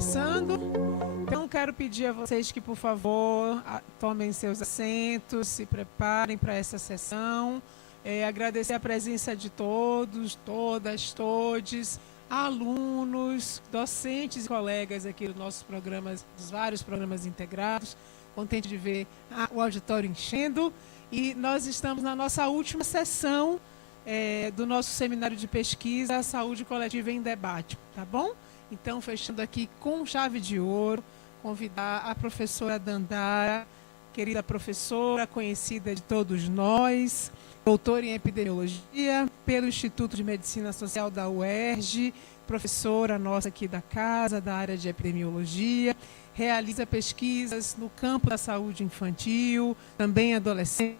começando. Então, quero pedir a vocês que, por favor, tomem seus assentos, se preparem para essa sessão. Agradecer a presença de todos, todas, todes, alunos, docentes e colegas aqui dos nossos programas, dos vários programas integrados. Contente de ver o auditório enchendo. E nós estamos na nossa última sessão do nosso seminário de pesquisa Saúde Coletiva em Debate, tá bom? Então, fechando aqui com chave de ouro, convidar a professora Dandara, querida professora, conhecida de todos nós, doutora em epidemiologia pelo Instituto de Medicina Social da UERJ, professora nossa aqui da casa, da área de epidemiologia, realiza pesquisas no campo da saúde infantil, também adolescente,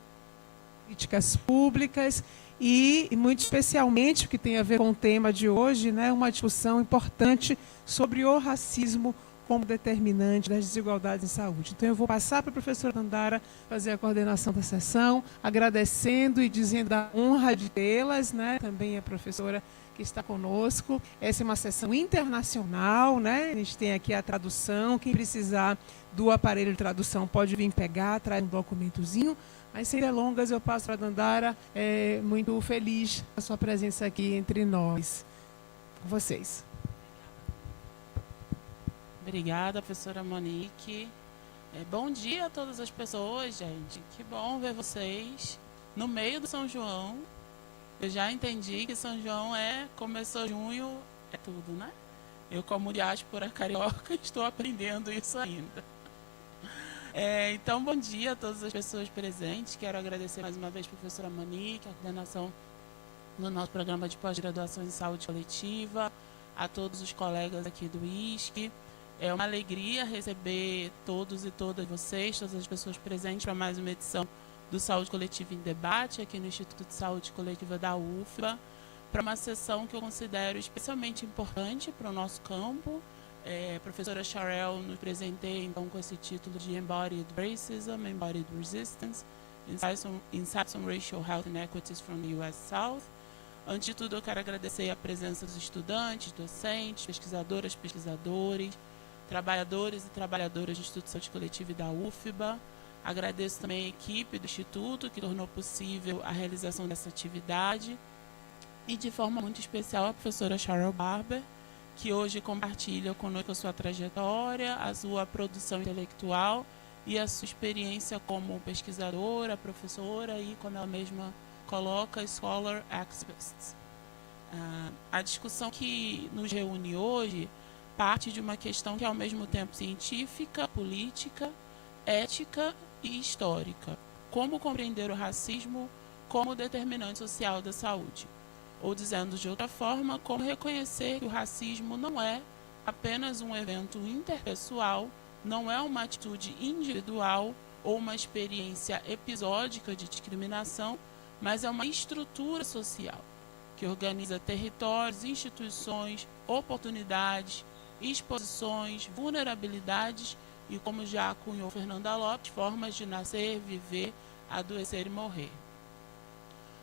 políticas públicas e, muito especialmente, o que tem a ver com o tema de hoje, né, uma discussão importante sobre o racismo como determinante das desigualdades em saúde. Então, eu vou passar para a professora Dandara fazer a coordenação da sessão, agradecendo e dizendo da honra de tê-las, né, também a professora que está conosco. Essa é uma sessão internacional, né? A gente tem aqui a tradução, quem precisar do aparelho de tradução pode vir pegar, traz um documentozinho. Mas, sem delongas, eu passo para a Dandara, muito feliz com a sua presença aqui entre nós. Com vocês. Obrigada, professora Monique. Bom dia a todas as pessoas, gente. Que bom ver vocês no meio do São João. Eu já entendi que São João começou junho, é tudo, né? Eu, como diáspora carioca, estou aprendendo isso ainda. Então, bom dia a todas as pessoas presentes. Quero agradecer mais uma vez a professora Monique, a coordenação no nosso programa de pós-graduação em saúde coletiva, a todos os colegas aqui do ISC. É uma alegria receber todos e todas vocês, todas as pessoas presentes para mais uma edição do Saúde Coletiva em Debate, aqui no Instituto de Saúde Coletiva da UFBA, para uma sessão que eu considero especialmente importante para o nosso campo. A professora Sharrelle nos presenteia, então, com esse título de Embodied Racism, Embodied Resistance, Insights on Racial Health Inequities from the US South. Antes de tudo, eu quero agradecer a presença dos estudantes, docentes, pesquisadoras, pesquisadores, trabalhadores e trabalhadoras do Instituto de Saúde Coletiva e da UFBA. Agradeço também a equipe do Instituto, que tornou possível a realização dessa atividade. E, de forma muito especial, a professora Sharrelle Barber, que hoje compartilha conosco a sua trajetória, a sua produção intelectual e a sua experiência como pesquisadora, professora e, como ela mesma coloca, Scholar Activist. A discussão que nos reúne hoje parte de uma questão que é ao mesmo tempo científica, política, ética e histórica. Como compreender o racismo como determinante social da saúde? Ou, dizendo de outra forma, como reconhecer que o racismo não é apenas um evento interpessoal, não é uma atitude individual ou uma experiência episódica de discriminação, mas é uma estrutura social que organiza territórios, instituições, oportunidades, exposições, vulnerabilidades e, como já cunhou Fernanda Lopes, formas de nascer, viver, adoecer e morrer.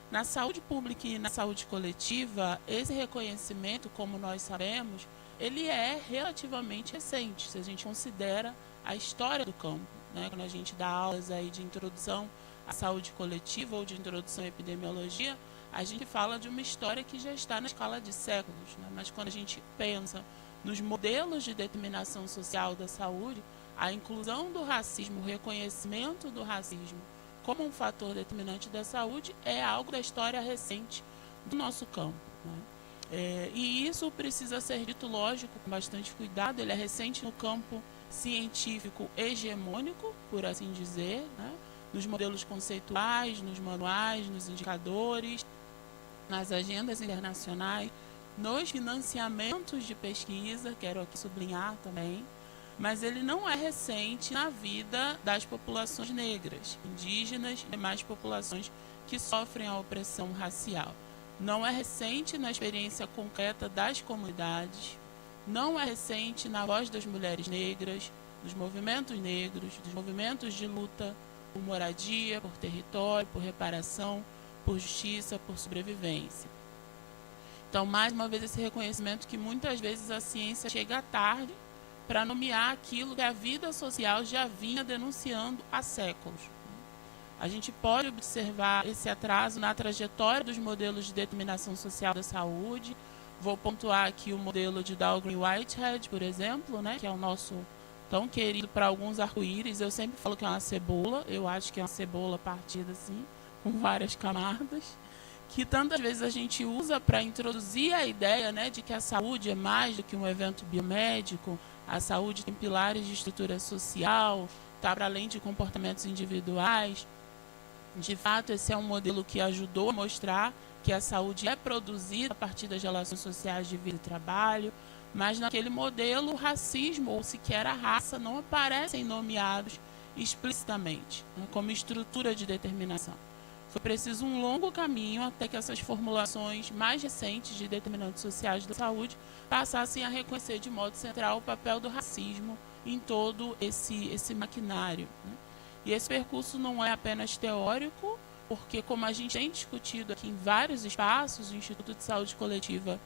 Na saúde pública e na saúde coletiva, esse reconhecimento, como nós sabemos, ele é relativamente recente, se a gente considera a história do campo, né? Quando a gente dá aulas aí de introdução à saúde coletiva ou de introdução à epidemiologia, a gente fala de uma história que já está na escala de séculos, né? Mas quando a gente pensa nos modelos de determinação social da saúde, a inclusão do racismo, o reconhecimento do racismo como um fator determinante da saúde é algo da história recente do nosso campo, né? E isso precisa ser dito, lógico, com bastante cuidado. Ele é recente no campo científico hegemônico, por assim dizer, né? Nos modelos conceituais, nos manuais, nos indicadores, nas agendas internacionais, nos financiamentos de pesquisa, quero aqui sublinhar também, mas ele não é recente na vida das populações negras, indígenas e demais populações que sofrem a opressão racial. Não é recente na experiência concreta das comunidades, não é recente na voz das mulheres negras, dos movimentos negros, dos movimentos de luta por moradia, por território, por reparação, por justiça, por sobrevivência. Então, mais uma vez, esse reconhecimento que muitas vezes a ciência chega tarde para nomear aquilo que a vida social já vinha denunciando há séculos. A gente pode observar esse atraso na trajetória dos modelos de determinação social da saúde. Vou pontuar aqui o modelo de Dahlgren e Whitehead, por exemplo, né, que é o nosso tão querido para alguns arco-íris. Eu sempre falo que é uma cebola, eu acho que é uma cebola partida assim, com várias camadas, que tantas vezes a gente usa para introduzir a ideia, né, de que a saúde é mais do que um evento biomédico, a saúde tem pilares de estrutura social, está para além de comportamentos individuais. De fato, esse é um modelo que ajudou a mostrar que a saúde é produzida a partir das relações sociais de vida e trabalho, mas naquele modelo o racismo ou sequer a raça não aparecem nomeados explicitamente, né, como estrutura de determinação. Foi preciso um longo caminho até que essas formulações mais recentes de determinantes sociais da saúde passassem a reconhecer de modo central o papel do racismo em todo esse maquinário, né? E esse percurso não é apenas teórico, porque, como a gente tem discutido aqui em vários espaços, o Instituto de Saúde Coletiva,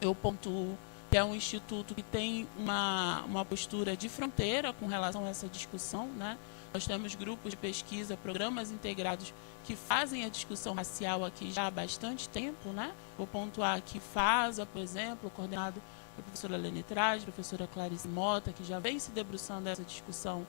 eu pontuo que é um instituto que tem uma postura de fronteira com relação a essa discussão, né? Nós temos grupos de pesquisa, programas integrados que fazem a discussão racial aqui já há bastante tempo, né? Vou pontuar aqui FASA, por exemplo, coordenado pela professora Ministrada, professora Clarice Mota, que já vem se debruçando dessa discussão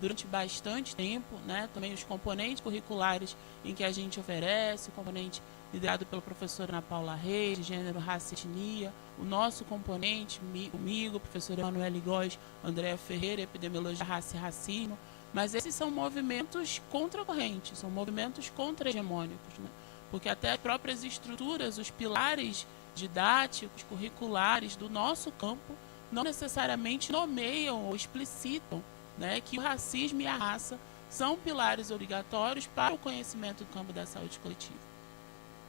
durante bastante tempo, né? Também os componentes curriculares em que a gente oferece, o componente liderado pela professora Ana Paula Reis, de gênero, raça e etnia, o nosso componente, comigo, professora Emanuele Góes, Andréa Ferreira, epidemiologia, raça e racismo, mas esses são movimentos contracorrentes, são movimentos contra-hegemônicos, né? Porque até as próprias estruturas, os pilares didáticos, curriculares do nosso campo, não necessariamente nomeiam ou explicitam, né, que o racismo e a raça são pilares obrigatórios para o conhecimento do campo da saúde coletiva.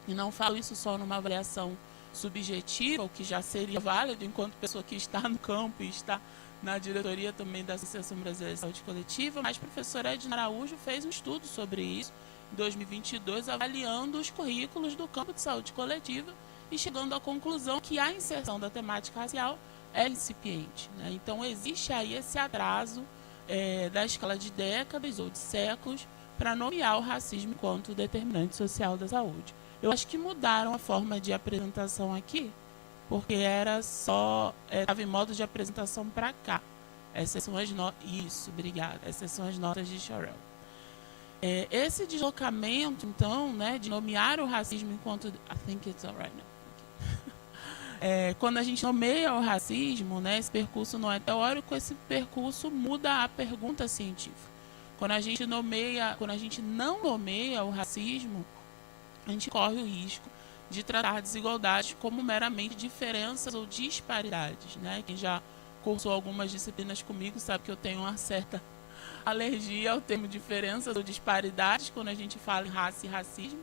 E não falo isso só numa avaliação subjetiva, o que já seria válido enquanto pessoa que está no campo e está na diretoria também da Associação Brasileira de Saúde Coletiva, mas a professora Edna Araújo fez um estudo sobre isso em 2022, avaliando os currículos do campo de saúde coletiva e chegando à conclusão que a inserção da temática racial é incipiente, né? Então existe aí esse atraso da escala de décadas ou de séculos para nomear o racismo enquanto determinante social da saúde. Eu acho que mudaram a forma de apresentação aqui, porque era só, estava em modo de apresentação para cá. Essas são as notas. Isso, obrigada. Essas são as notas de Sharrelle. Esse deslocamento, então, né, de nomear o racismo enquanto. I think it's all right now. Quando a gente nomeia o racismo, né, esse percurso não é teórico, esse percurso muda a pergunta científica. Quando a gente não nomeia o racismo, a gente corre o risco de tratar desigualdades como meramente diferenças ou disparidades, né? Quem já cursou algumas disciplinas comigo sabe que eu tenho uma certa alergia ao termo diferenças ou disparidades quando a gente fala em raça e racismo,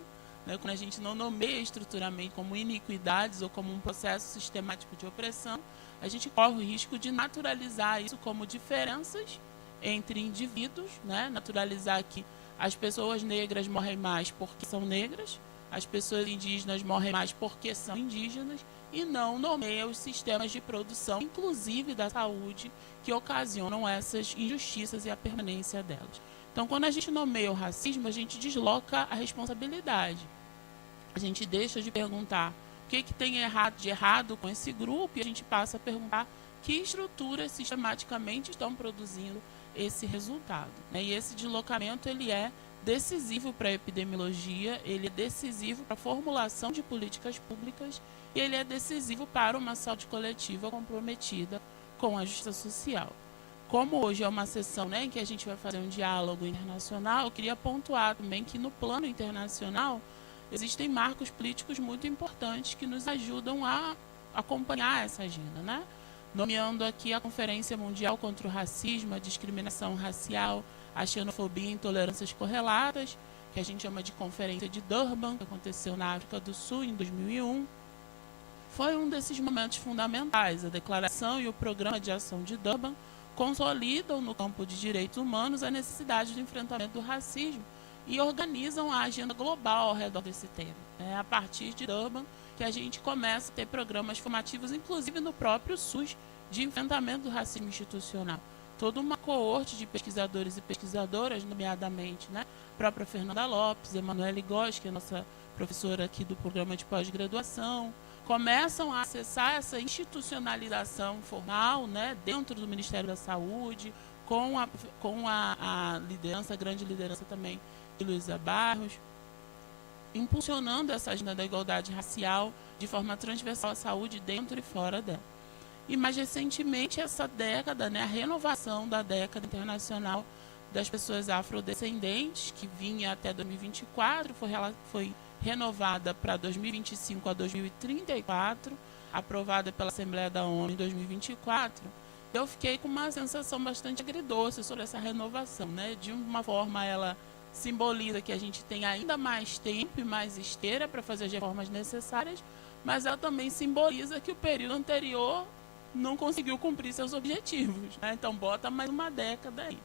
né? Quando a gente não nomeia estruturalmente como iniquidades ou como um processo sistemático de opressão, a gente corre o risco de naturalizar isso como diferenças entre indivíduos, né? Naturalizar que as pessoas negras morrem mais porque são negras, as pessoas indígenas morrem mais porque são indígenas, e não nomeia os sistemas de produção, inclusive da saúde, que ocasionam essas injustiças e a permanência delas. Então, quando a gente nomeia o racismo, a gente desloca a responsabilidade. A gente deixa de perguntar o que tem de errado com esse grupo e a gente passa a perguntar que estruturas sistematicamente estão produzindo esse resultado, né? E esse deslocamento ele é decisivo para a epidemiologia, ele é decisivo para a formulação de políticas públicas e ele é decisivo para uma saúde coletiva comprometida com a justiça social. Como hoje é uma sessão, né, em que a gente vai fazer um diálogo internacional, eu queria pontuar também que no plano internacional existem marcos políticos muito importantes que nos ajudam a acompanhar essa agenda, né? Nomeando aqui a Conferência Mundial contra o Racismo, a Discriminação Racial, a Xenofobia e Intolerâncias Correlatas, que a gente chama de Conferência de Durban, que aconteceu na África do Sul em 2001. Foi um desses momentos fundamentais. A Declaração e o Programa de Ação de Durban consolidam no campo de direitos humanos a necessidade do enfrentamento do racismo e organizam a agenda global ao redor desse tema. É a partir de Durban que a gente começa a ter programas formativos, inclusive no próprio SUS, de enfrentamento do racismo institucional. Toda uma coorte de pesquisadores e pesquisadoras, nomeadamente, né, a própria Fernanda Lopes, Emanuele Góes, que é nossa professora aqui do programa de pós-graduação, começam a acessar essa institucionalização formal, né, dentro do Ministério da Saúde, com a liderança, a grande liderança também de Luísa Barros, impulsionando essa agenda da igualdade racial de forma transversal à saúde dentro e fora dela. E mais recentemente essa década, né, a renovação da década internacional das pessoas afrodescendentes, que vinha até 2024, foi renovada para 2025 a 2034, aprovada pela Assembleia da ONU em 2024. Eu fiquei com uma sensação bastante agridoce sobre essa renovação, né? De uma forma ela simboliza que a gente tem ainda mais tempo e mais esteira para fazer as reformas necessárias, mas ela também simboliza que o período anterior não conseguiu cumprir seus objetivos, né? Então bota mais uma década aí.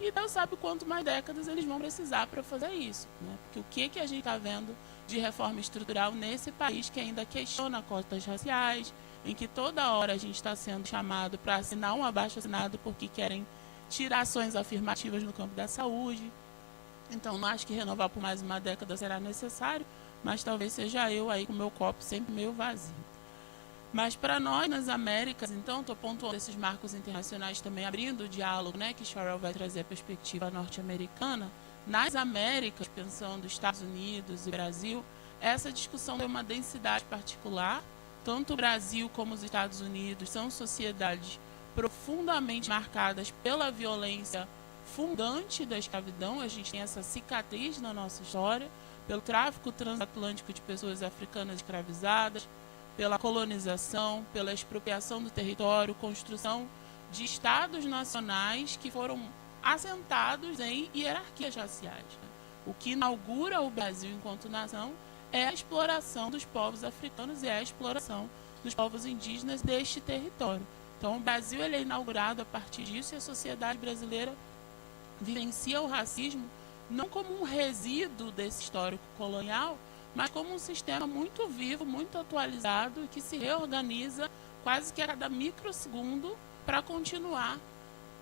E Deus sabe quanto mais décadas eles vão precisar para fazer isso, né? Porque o que a gente está vendo de reforma estrutural nesse país que ainda questiona cotas raciais, em que toda hora a gente está sendo chamado para assinar um abaixo-assinado porque querem tirar ações afirmativas no campo da saúde. Então não acho que renovar por mais uma década será necessário, mas talvez seja eu aí com o meu copo sempre meio vazio. Mas para nós, nas Américas, então, estou pontuando esses marcos internacionais também, abrindo o diálogo, né, que Sharrelle vai trazer a perspectiva norte-americana. Nas Américas, pensando Estados Unidos e Brasil, essa discussão tem uma densidade particular. Tanto o Brasil como os Estados Unidos são sociedades profundamente marcadas pela violência fundante da escravidão. A gente tem essa cicatriz na nossa história, pelo tráfico transatlântico de pessoas africanas escravizadas, pela colonização, pela expropriação do território, construção de estados nacionais que foram assentados em hierarquias raciais. O que inaugura o Brasil enquanto nação é a exploração dos povos africanos e a exploração dos povos indígenas deste território. Então, o Brasil ele é inaugurado a partir disso e a sociedade brasileira vivencia o racismo não como um resíduo desse histórico colonial, mas como um sistema muito vivo, muito atualizado, que se reorganiza quase que a cada microsegundo para continuar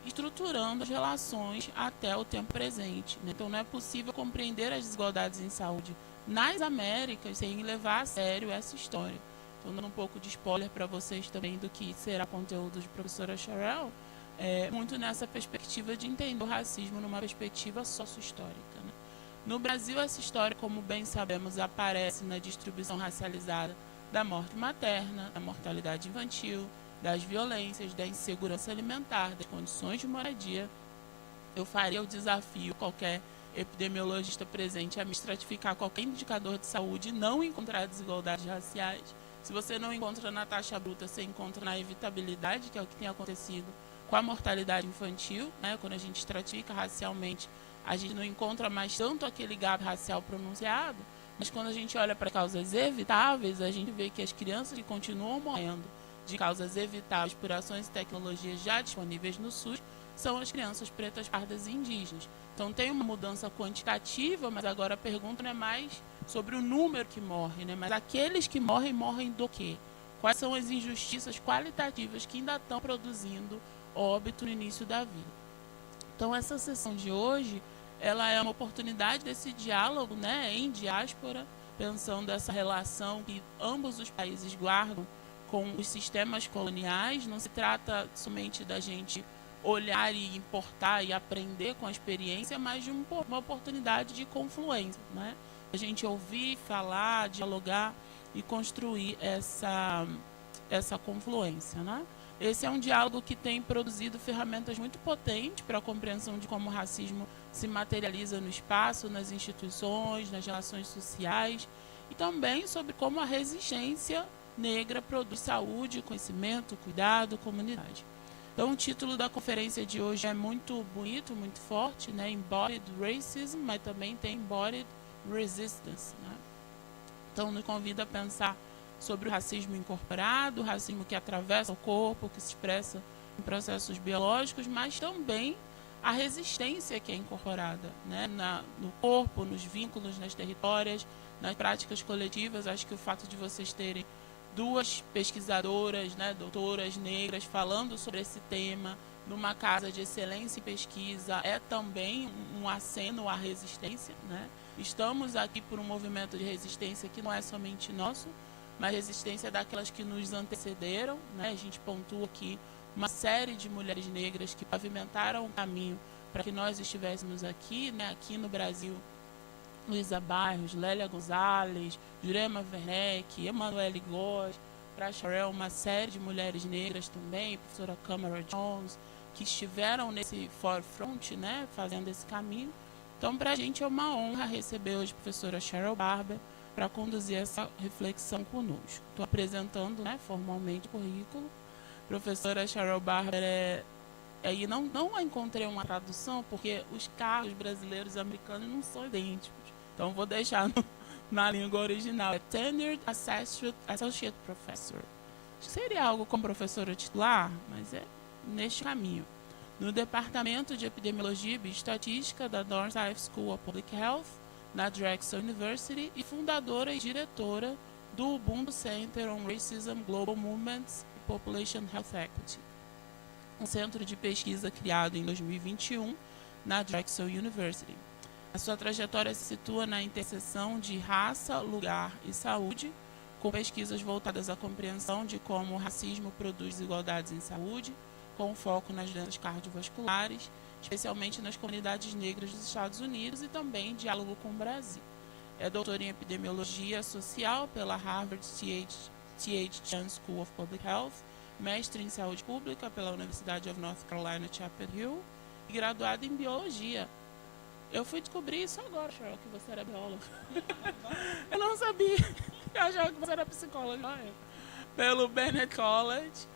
estruturando as relações até o tempo presente. Então, não é possível compreender as desigualdades em saúde nas Américas sem levar a sério essa história. Estou dando um pouco de spoiler para vocês também do que será conteúdo de professora Sharrelle, muito nessa perspectiva de entender o racismo numa perspectiva sócio-histórica, né? No Brasil, essa história, como bem sabemos, aparece na distribuição racializada da morte materna, da mortalidade infantil, das violências, da insegurança alimentar, das condições de moradia. Eu faria o desafio, qualquer epidemiologista presente, a me estratificar qualquer indicador de saúde e não encontrar desigualdades raciais. Se você não encontra na taxa bruta, você encontra na evitabilidade, que é o que tem acontecido com a mortalidade infantil, né? Quando a gente estratifica racialmente, a gente não encontra mais tanto aquele gap racial pronunciado, mas quando a gente olha para causas evitáveis, a gente vê que as crianças que continuam morrendo de causas evitáveis por ações e tecnologias já disponíveis no SUS são as crianças pretas, pardas e indígenas. Então tem uma mudança quantitativa, mas agora a pergunta não é mais sobre o número que morre, né? Mas aqueles que morrem, morrem do quê? Quais são as injustiças qualitativas que ainda estão produzindo óbito no início da vida? Então essa sessão de hoje, ela é uma oportunidade desse diálogo, né, em diáspora, pensando essa relação que ambos os países guardam com os sistemas coloniais. Não se trata somente da gente olhar e importar e aprender com a experiência, mas de uma oportunidade de confluência, né? A gente ouvir, falar, dialogar e construir essa confluência, né? Esse é um diálogo que tem produzido ferramentas muito potentes para a compreensão de como o racismo se materializa no espaço, nas instituições, nas relações sociais, e também sobre como a resistência negra produz saúde, conhecimento, cuidado, comunidade. Então, o título da conferência de hoje é muito bonito, muito forte, né? Embodied Racism, mas também tem Embodied Resistance, né? Então, nos convida a pensar sobre o racismo incorporado, o racismo que atravessa o corpo, que se expressa em processos biológicos, mas também a resistência que é incorporada, né? No corpo, nos vínculos, nas territórias, nas práticas coletivas. Acho que o fato de vocês terem duas pesquisadoras, né, doutoras negras, falando sobre esse tema numa casa de excelência em pesquisa é também um aceno à resistência, né? Estamos aqui por um movimento de resistência que não é somente nosso, mas resistência daquelas que nos antecederam, né? A gente pontua aqui uma série de mulheres negras que pavimentaram o caminho para que nós estivéssemos aqui, né? Aqui no Brasil, Luísa Barros, Lélia Gonzalez, Jurema Werneck, Emanuele Góes, para a Sharrelle, uma série de mulheres negras também, professora Camara Jones, que estiveram nesse forefront, né, fazendo esse caminho. Então, para a gente é uma honra receber hoje a professora Sharrelle Barber para conduzir essa reflexão conosco. Estou apresentando, né, formalmente o currículo. Professora Sharrelle Barber aí não encontrei uma tradução, porque os cargos brasileiros e americanos não são idênticos. Então, vou deixar na língua original. É Tenured Associate Professor. Seria algo como professora titular, mas é neste caminho. No Departamento de Epidemiologia e Estatística da Northside School of Public Health, na Drexel University, e fundadora e diretora do Ubuntu Center on Racism, Global Movements e Population Health Equity, um centro de pesquisa criado em 2021 na Drexel University. A sua trajetória se situa na interseção de raça, lugar e saúde, com pesquisas voltadas à compreensão de como o racismo produz desigualdades em saúde, com foco nas doenças cardiovasculares, especialmente nas comunidades negras dos Estados Unidos, e também diálogo com o Brasil. É doutora em epidemiologia social pela Harvard T.H. Chan School of Public Health, mestre em saúde pública pela Universidade of North Carolina, Chapel Hill, e graduada em biologia. Eu fui descobrir isso agora, Sharrelle, que você era bióloga. Eu não sabia. Eu achava que você era psicóloga. Pelo Bennett College.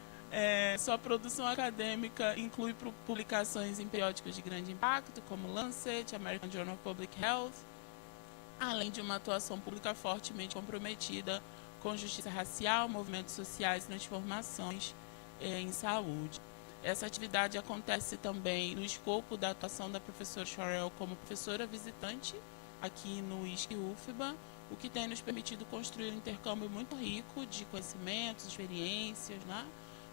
Sua produção acadêmica inclui publicações em periódicos de grande impacto, como Lancet, American Journal of Public Health, além de uma atuação pública fortemente comprometida com justiça racial, movimentos sociais e transformações em saúde. Essa atividade acontece também no escopo da atuação da professora Sharrelle como professora visitante aqui no UFBA, o que tem nos permitido construir um intercâmbio muito rico de conhecimentos, experiências, né?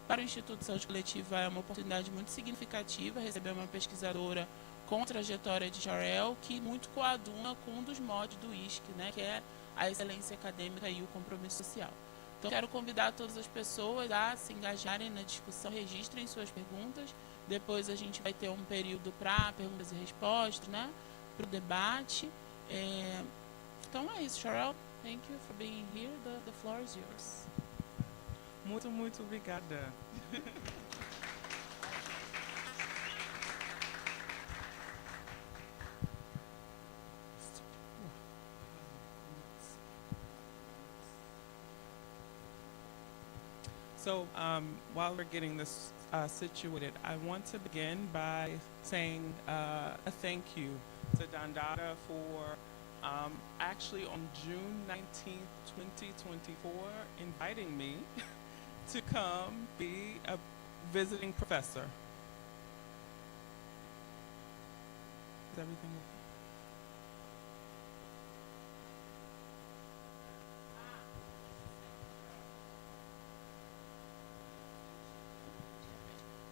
Para o Instituto Saúde Coletiva é uma oportunidade muito significativa receber uma pesquisadora com a trajetória de Sharrelle, que muito coaduna com um dos modos do ISC, né, que é a excelência acadêmica e o compromisso social. Então, quero convidar todas as pessoas a se engajarem na discussão, registrem suas perguntas. Depois a gente vai ter um período para perguntas e respostas, né, para o debate. Então é isso, Sharrelle. Thank you for being here. The floor is yours. Muito, muito obrigada. So while we're getting this situated, I want to begin by saying a thank you to Dandara for actually on June 19th, 2024, inviting me to come be a visiting professor. Is everything okay?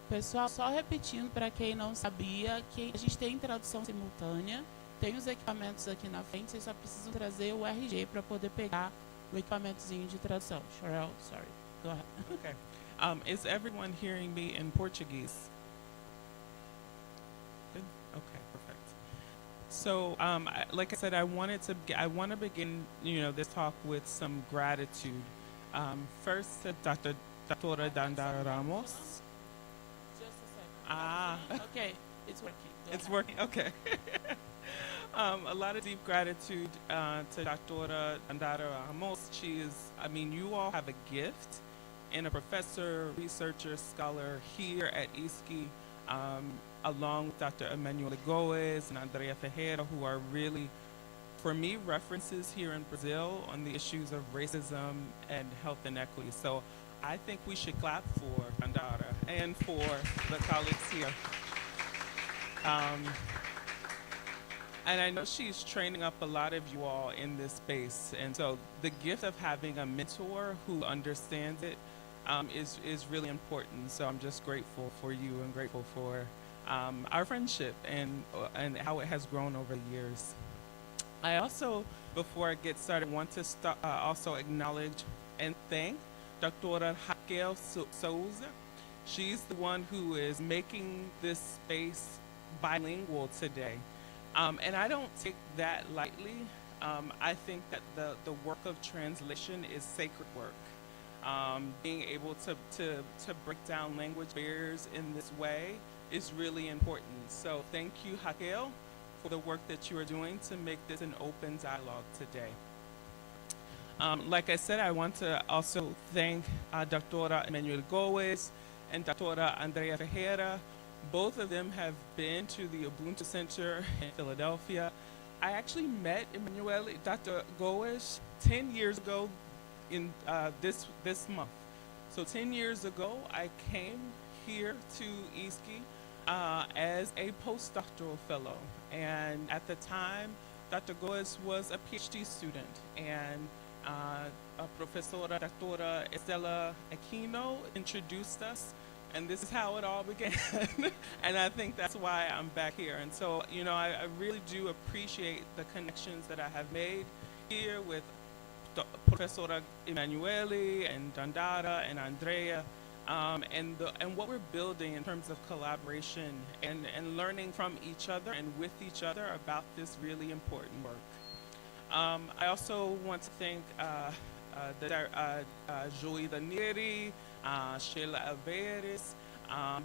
Pessoal, só repetindo para quem não sabia, que a gente tem tradução simultânea, tem os equipamentos aqui na frente, vocês só precisam trazer o RG para poder pegar o equipamentozinho de tradução. Sharrelle, sorry. Go ahead. Okay. Is everyone hearing me in Portuguese? Good. Okay, perfect. So, like I said, I want to begin, this talk with some gratitude. First, to Dra. Dandara Ramos. Just a second. Okay, it's working. It's working. Okay. A lot of deep gratitude to Dra. Dandara Ramos. You all have a gift and a professor, researcher, scholar here at ISKI, along with Dr. Emanuele Góes and Andrea Ferreira, who are really, for me, references here in Brazil on the issues of racism and health inequity. So I think we should clap for Dandara and for the colleagues here. And I know she's training up a lot of you all in this space. And so the gift of having a mentor who understands it is really important. So I'm just grateful for you and grateful for our friendship and how it has grown over the years. I also, before I get started, want to also acknowledge and thank Dr. Racial Souza. She's the one who is making this space bilingual today. And I don't take that lightly. I think that the work of translation is sacred work. Being able to break down language barriers in this way is really important. So thank you, Raquel, for the work that you are doing to make this an open dialogue today. Like I said, I want to also thank Dr. Emmanuel Goes and Dr. Andrea Ferreira. Both of them have been to the Ubuntu Center in Philadelphia. I actually met Dr. Goes 10 years ago in this month. So 10 years ago, I came here to ISKI as a postdoctoral fellow. And at the time, Dr. Goes was a PhD student, and a professora, Dr. Estela Aquino, introduced us, and this is how it all began. And I think that's why I'm back here. And so, you know, I really do appreciate the connections that I have made here with Professora Emanuele and Dandara and Andrea, and what we're building in terms of collaboration and learning from each other and with each other about this really important work. I also want to thank Joey Danieri, Sheila Alvarez.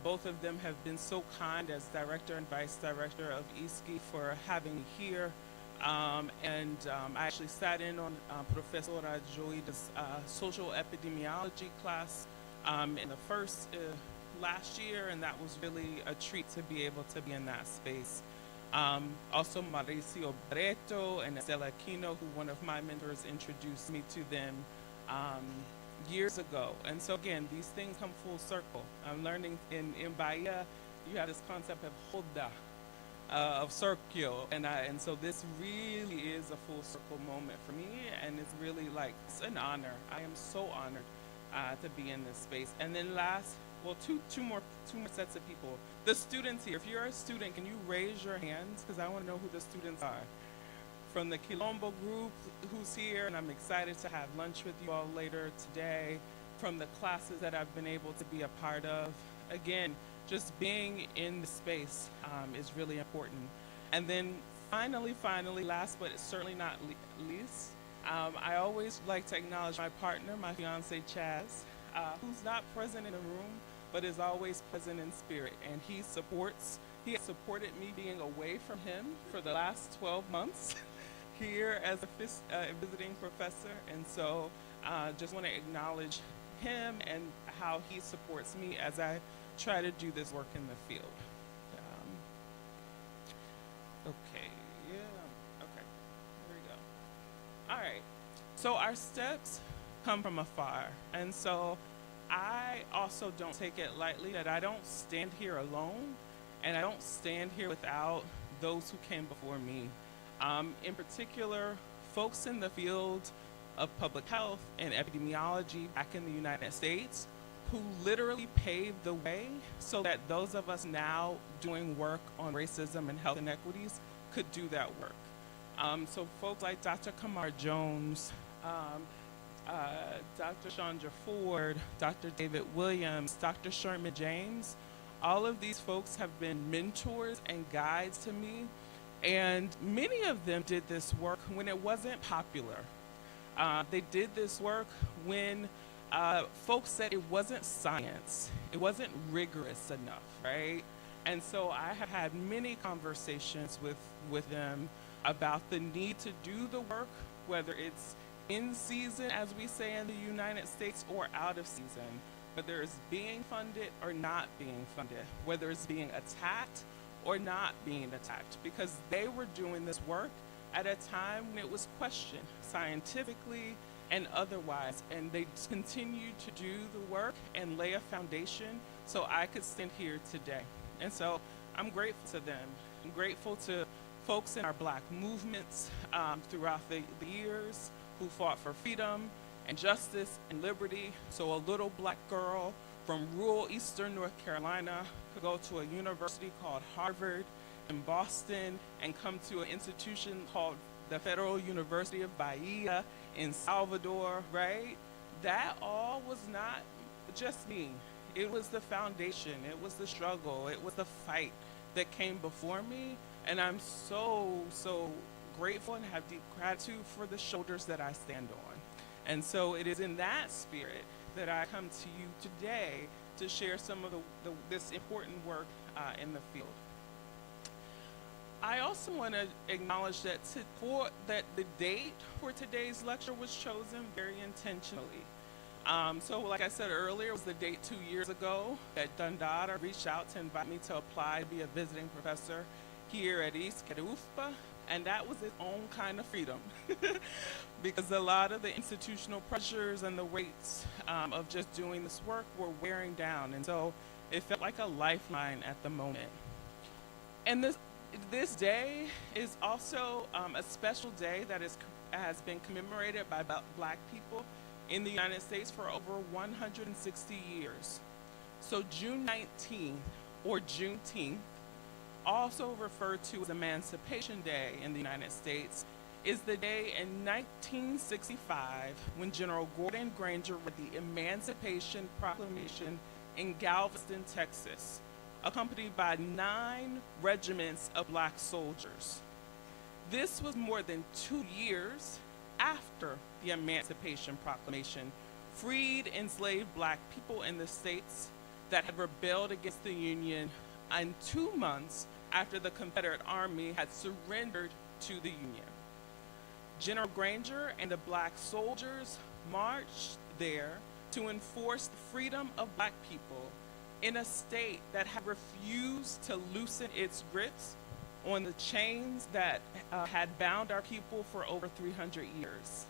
Both of them have been so kind as director and vice director of ISKI for having me here. I actually sat in on Professora Joy's social epidemiology class in the first last year, and that was really a treat to be able to be in that space. Also Mauricio Barreto and Estela Aquino, who one of my mentors introduced me to them years ago. And so again, these things come full circle. I'm learning in Bahia, you have this concept of roda, of circle, and so this really is a full circle moment for me, and it's really like, it's an honor. I am so honored to be in this space. And then last, well, two more sets of people. The students here, if you're a student, can you raise your hands? Because I want to know who the students are. From the Quilombo group, who's here, and I'm excited to have lunch with you all later today. From the classes that I've been able to be a part of. Again, just being in the space is really important. And then finally, last but certainly not least, I always like to acknowledge my partner, my fiance Chaz, who's not present in the room, but is always present in spirit. And he has supported me being away from him for the last 12 months here as a visiting professor. And so just want to acknowledge him and how he supports me as I try to do this work in the field. Okay, there we go. All right, so our steps come from afar. And so I also don't take it lightly that I don't stand here alone, and I don't stand here without those who came before me. In particular, folks in the field of public health and epidemiology back in the United States who literally paved the way so that those of us now doing work on racism and health inequities could do that work. So folks like Dr. Kamar Jones, Dr. Chandra Ford, Dr. David Williams, Dr. Sherman James, all of these folks have been mentors and guides to me, and many of them did this work when it wasn't popular. They did this work when folks said it wasn't science, it wasn't rigorous enough, right? And so I have had many conversations with them about the need to do the work, whether it's in season, as we say in the United States, or out of season, whether it's being funded or not being funded, whether it's being attacked or not being attacked, because they were doing this work at a time when it was questioned scientifically and otherwise, and they continued to do the work and lay a foundation so I could stand here today. And so I'm grateful to them. I'm grateful to folks in our Black movements throughout the years who fought for freedom and justice and liberty. So a little Black girl from rural eastern North Carolina could go to a university called Harvard in Boston and come to an institution called the Federal University of Bahia in Salvador, right? That all was not just me. It was the foundation, it was the struggle, it was the fight that came before me. And I'm so, so grateful and have deep gratitude for the shoulders that I stand on. And so it is in that spirit that I come to you today to share some of this important work in the field. I also want to acknowledge that the date for today's lecture was chosen very intentionally. So like I said earlier, it was the date 2 years ago that Dandara reached out to invite me to apply to be a visiting professor here at UFBA, and that was its own kind of freedom because a lot of the institutional pressures and the weights of just doing this work were wearing down, and so it felt like a lifeline at the moment. And this day is also a special day that has been commemorated by Black people in the United States for over 160 years. So June 19th, or Juneteenth, also referred to as Emancipation Day in the United States, is the day in 1965 when General Gordon Granger read the Emancipation Proclamation in Galveston, Texas, accompanied by 9 regiments of Black soldiers. This was more than 2 years after the Emancipation Proclamation freed enslaved Black people in the states that had rebelled against the Union, and 2 months after the Confederate Army had surrendered to the Union. General Granger and the Black soldiers marched there to enforce the freedom of Black people in a state that had refused to loosen its grips on the chains that had bound our people for over 300 years.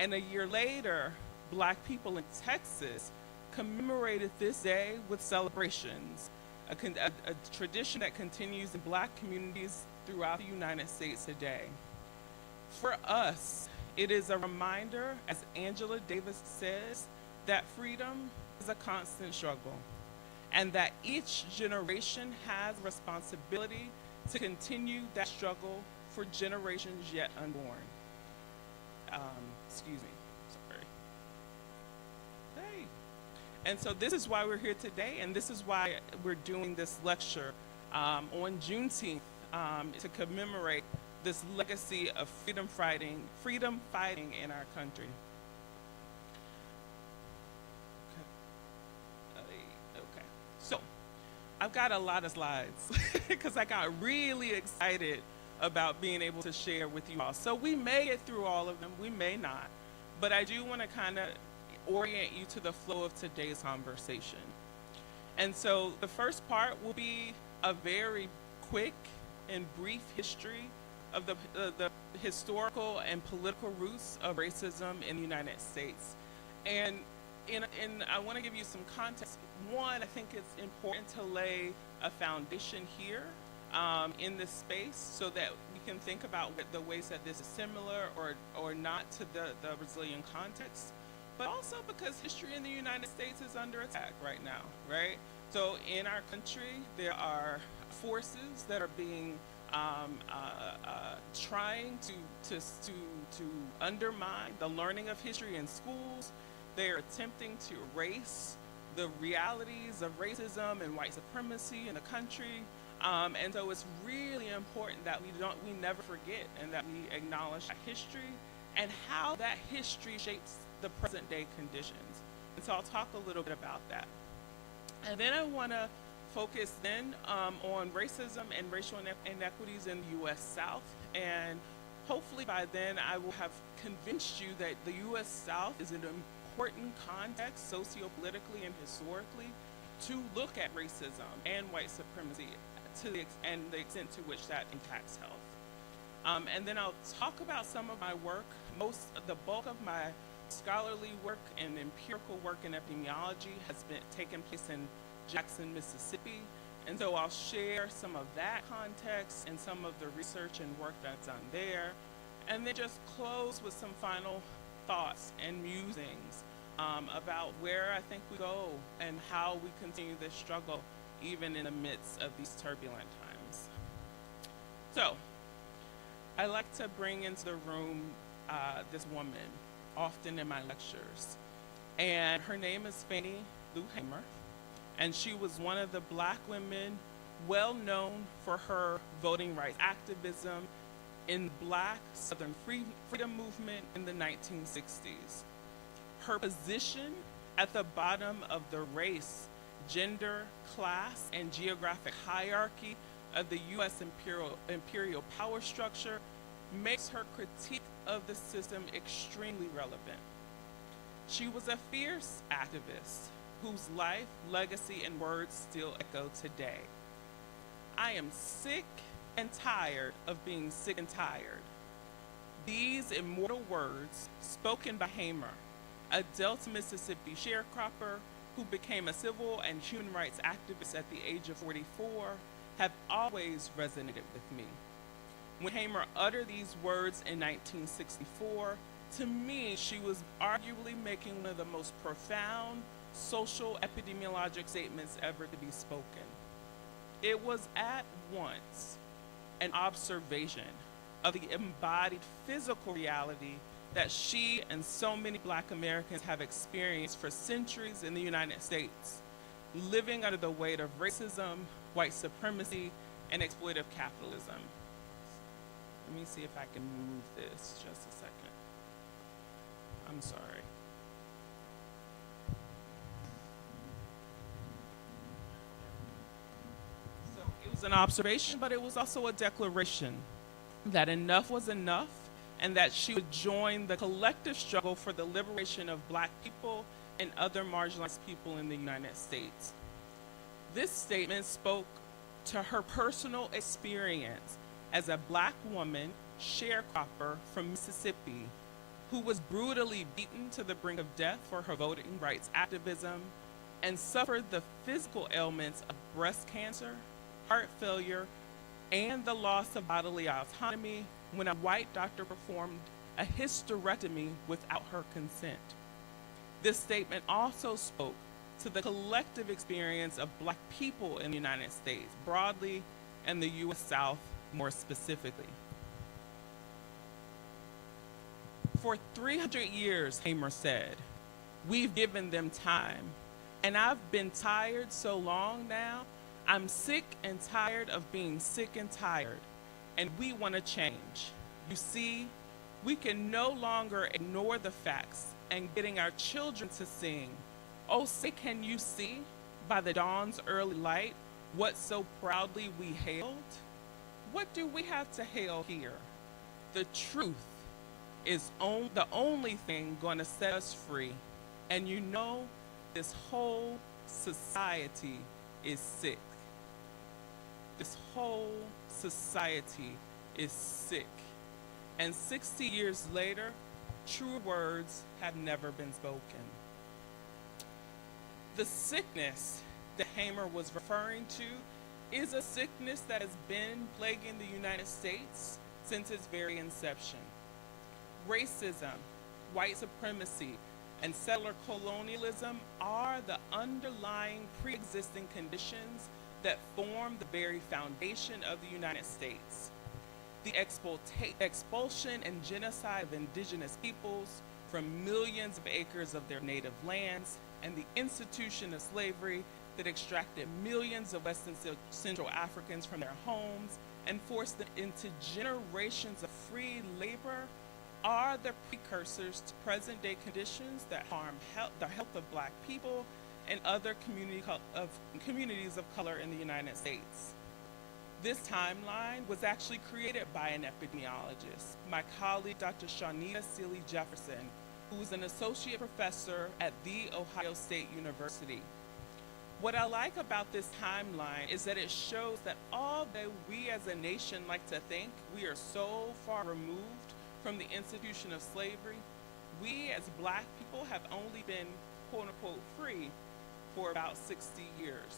And a year later, Black people in Texas commemorated this day with celebrations, a tradition that continues in Black communities throughout the United States today. For us, it is a reminder, as Angela Davis says, that freedom is a constant struggle, and that each generation has responsibility to continue that struggle for generations yet unborn. Excuse me, sorry. Hey. And so this is why we're here today, and this is why we're doing this lecture on Juneteenth to commemorate this legacy of freedom fighting in our country. Okay. So I've got a lot of slides because I got really excited about being able to share with you all. So we may get through all of them, we may not, but I do want to kind of orient you to the flow of today's conversation. And so the first part will be a very quick and brief history of the historical and political roots of racism in the United States. And I want to give you some context. One, I think it's important to lay a foundation here in this space so that we can think about the ways that this is similar or not to the Brazilian context, but also because history in the United States is under attack right now, right? So in our country, there are forces that are being trying to undermine the learning of history in schools. They are attempting to erase the realities of racism and white supremacy in the country. And so it's really important that we never forget and that we acknowledge that history and how that history shapes the present day conditions. And so I'll talk a little bit about that. And then I want to focus then on racism and racial inequities in the U.S. South. And hopefully by then I will have convinced you that the U.S. South is an important context sociopolitically and historically to look at racism and white supremacy and the extent to which that impacts health. And then I'll talk about some of my work. The bulk of my scholarly work and empirical work in epidemiology has been taken place in Jackson, Mississippi, And so I'll share some of that context and some of the research and work that's done there, and then just close with some final thoughts and musings about where I think we go and how we continue this struggle even in the midst of these turbulent times. So, I like to bring into the room this woman often in my lectures, and her name is Fannie Lou Hamer. And she was one of the Black women well known for her voting rights activism in the Black Southern Freedom Movement in the 1960s. Her position at the bottom of the race, gender, class, and geographic hierarchy of the U.S. imperial power structure makes her critique of the system extremely relevant. She was a fierce activist whose life, legacy, and words still echo today. I am sick and tired of being sick and tired. These immortal words, spoken by Hamer, a Delta, Mississippi sharecropper who became a civil and human rights activist at the age of 44, have always resonated with me. When Hamer uttered these words in 1964, to me, she was arguably making one of the most profound social epidemiologic statements ever to be spoken. It was at once an observation of the embodied physical reality that she and so many Black Americans have experienced for centuries in the United States, living under the weight of racism, white supremacy, and exploitative capitalism. Let me see if I can move this just a second. I'm sorry. So it was an observation, but it was also a declaration that enough was enough and that she would join the collective struggle for the liberation of Black people and other marginalized people in the United States. This statement spoke to her personal experience as a Black woman sharecropper from Mississippi who was brutally beaten to the brink of death for her voting rights activism and suffered the physical ailments of breast cancer, heart failure, and the loss of bodily autonomy when a white doctor performed a hysterectomy without her consent. This statement also spoke to the collective experience of Black people in the United States broadly and the U.S. South more specifically. For 300 years, Hamer said, we've given them time, and I've been tired so long now, I'm sick and tired of being sick and tired, and we want to change. You see, we can no longer ignore the facts and getting our children to sing, oh, say can you see by the dawn's early light what so proudly we hailed? What do we have to hail here? The truth is the only thing going to set us free. And you know, this whole society is sick. This whole society is sick. And 60 years later, true words have never been spoken. The sickness that Hamer was referring to is a sickness that has been plaguing the United States since its very inception. Racism, white supremacy, and settler colonialism are the underlying pre-existing conditions that form the very foundation of the United States. The expulsion and genocide of indigenous peoples from millions of acres of their native lands, and the institution of slavery that extracted millions of West and Central Africans from their homes and forced them into generations of free labor are the precursors to present-day conditions that harm the health of Black people and other communities of color in the United States. This timeline was actually created by an epidemiologist, my colleague, Dr. Shawnita Seeley Jefferson, who is an associate professor at The Ohio State University. What I like about this timeline is that it shows that although we as a nation like to think we are so far removed from the institution of slavery, we as Black people have only been quote unquote free for about 60 years.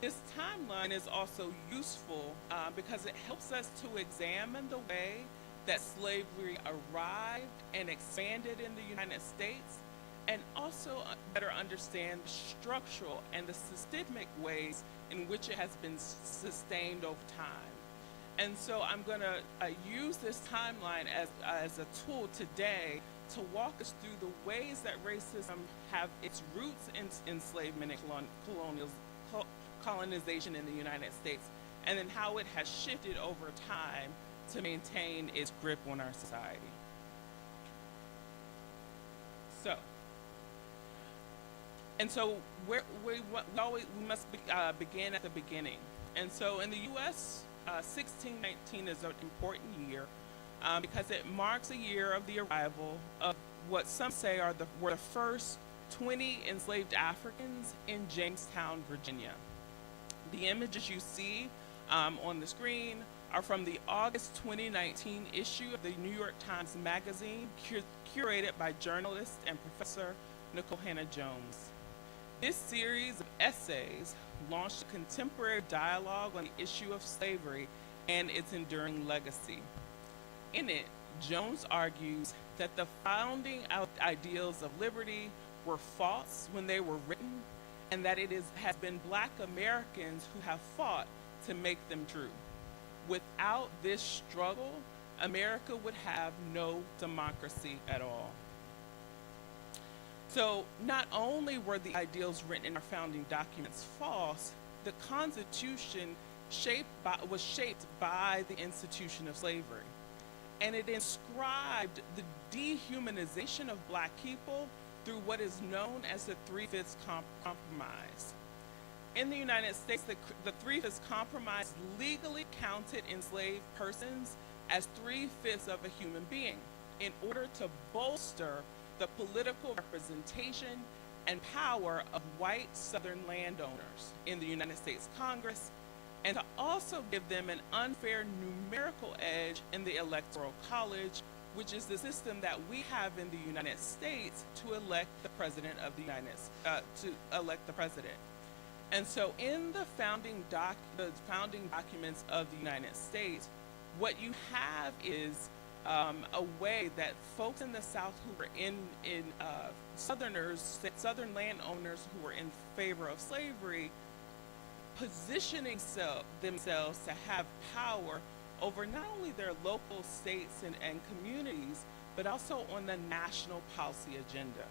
This timeline is also useful because it helps us to examine the way that slavery arrived and expanded in the United States, and also better understand the structural and the systemic ways in which it has been sustained over time. And so I'm going to use this timeline as a tool today to walk us through the ways that racism have its roots in enslavement and colonization in the United States, and then how it has shifted over time to maintain its grip on our society. So we must begin at the beginning. And so in the U.S., 1619 is an important year because it marks a year of the arrival of what some say were the first 20 enslaved Africans in Jamestown, Virginia. The images you see on the screen are from the August 2019 issue of the New York Times Magazine, curated by journalist and professor Nicole Hannah-Jones. This series of essays launched a contemporary dialogue on the issue of slavery and its enduring legacy. In it, Jones argues that the founding ideals of liberty were false when they were written, and that it has been Black Americans who have fought to make them true. Without this struggle, America would have no democracy at all. So not only were the ideals written in our founding documents false, the Constitution was shaped by the institution of slavery. And it inscribed the dehumanization of Black people through what is known as the Three-Fifths Compromise. In the United States, the Three-Fifths Compromise legally counted enslaved persons as 3/5 of a human being in order to bolster the political representation and power of white Southern landowners in the United States Congress, and to also give them an unfair numerical edge in the Electoral College, which is the system that we have in the United States to elect the president of the president. And so in the founding documents of the United States, what you have is a way that folks in the South who were Southern landowners who were in favor of slavery, positioning themselves to have power over not only their local states and communities, but also on the national policy agenda.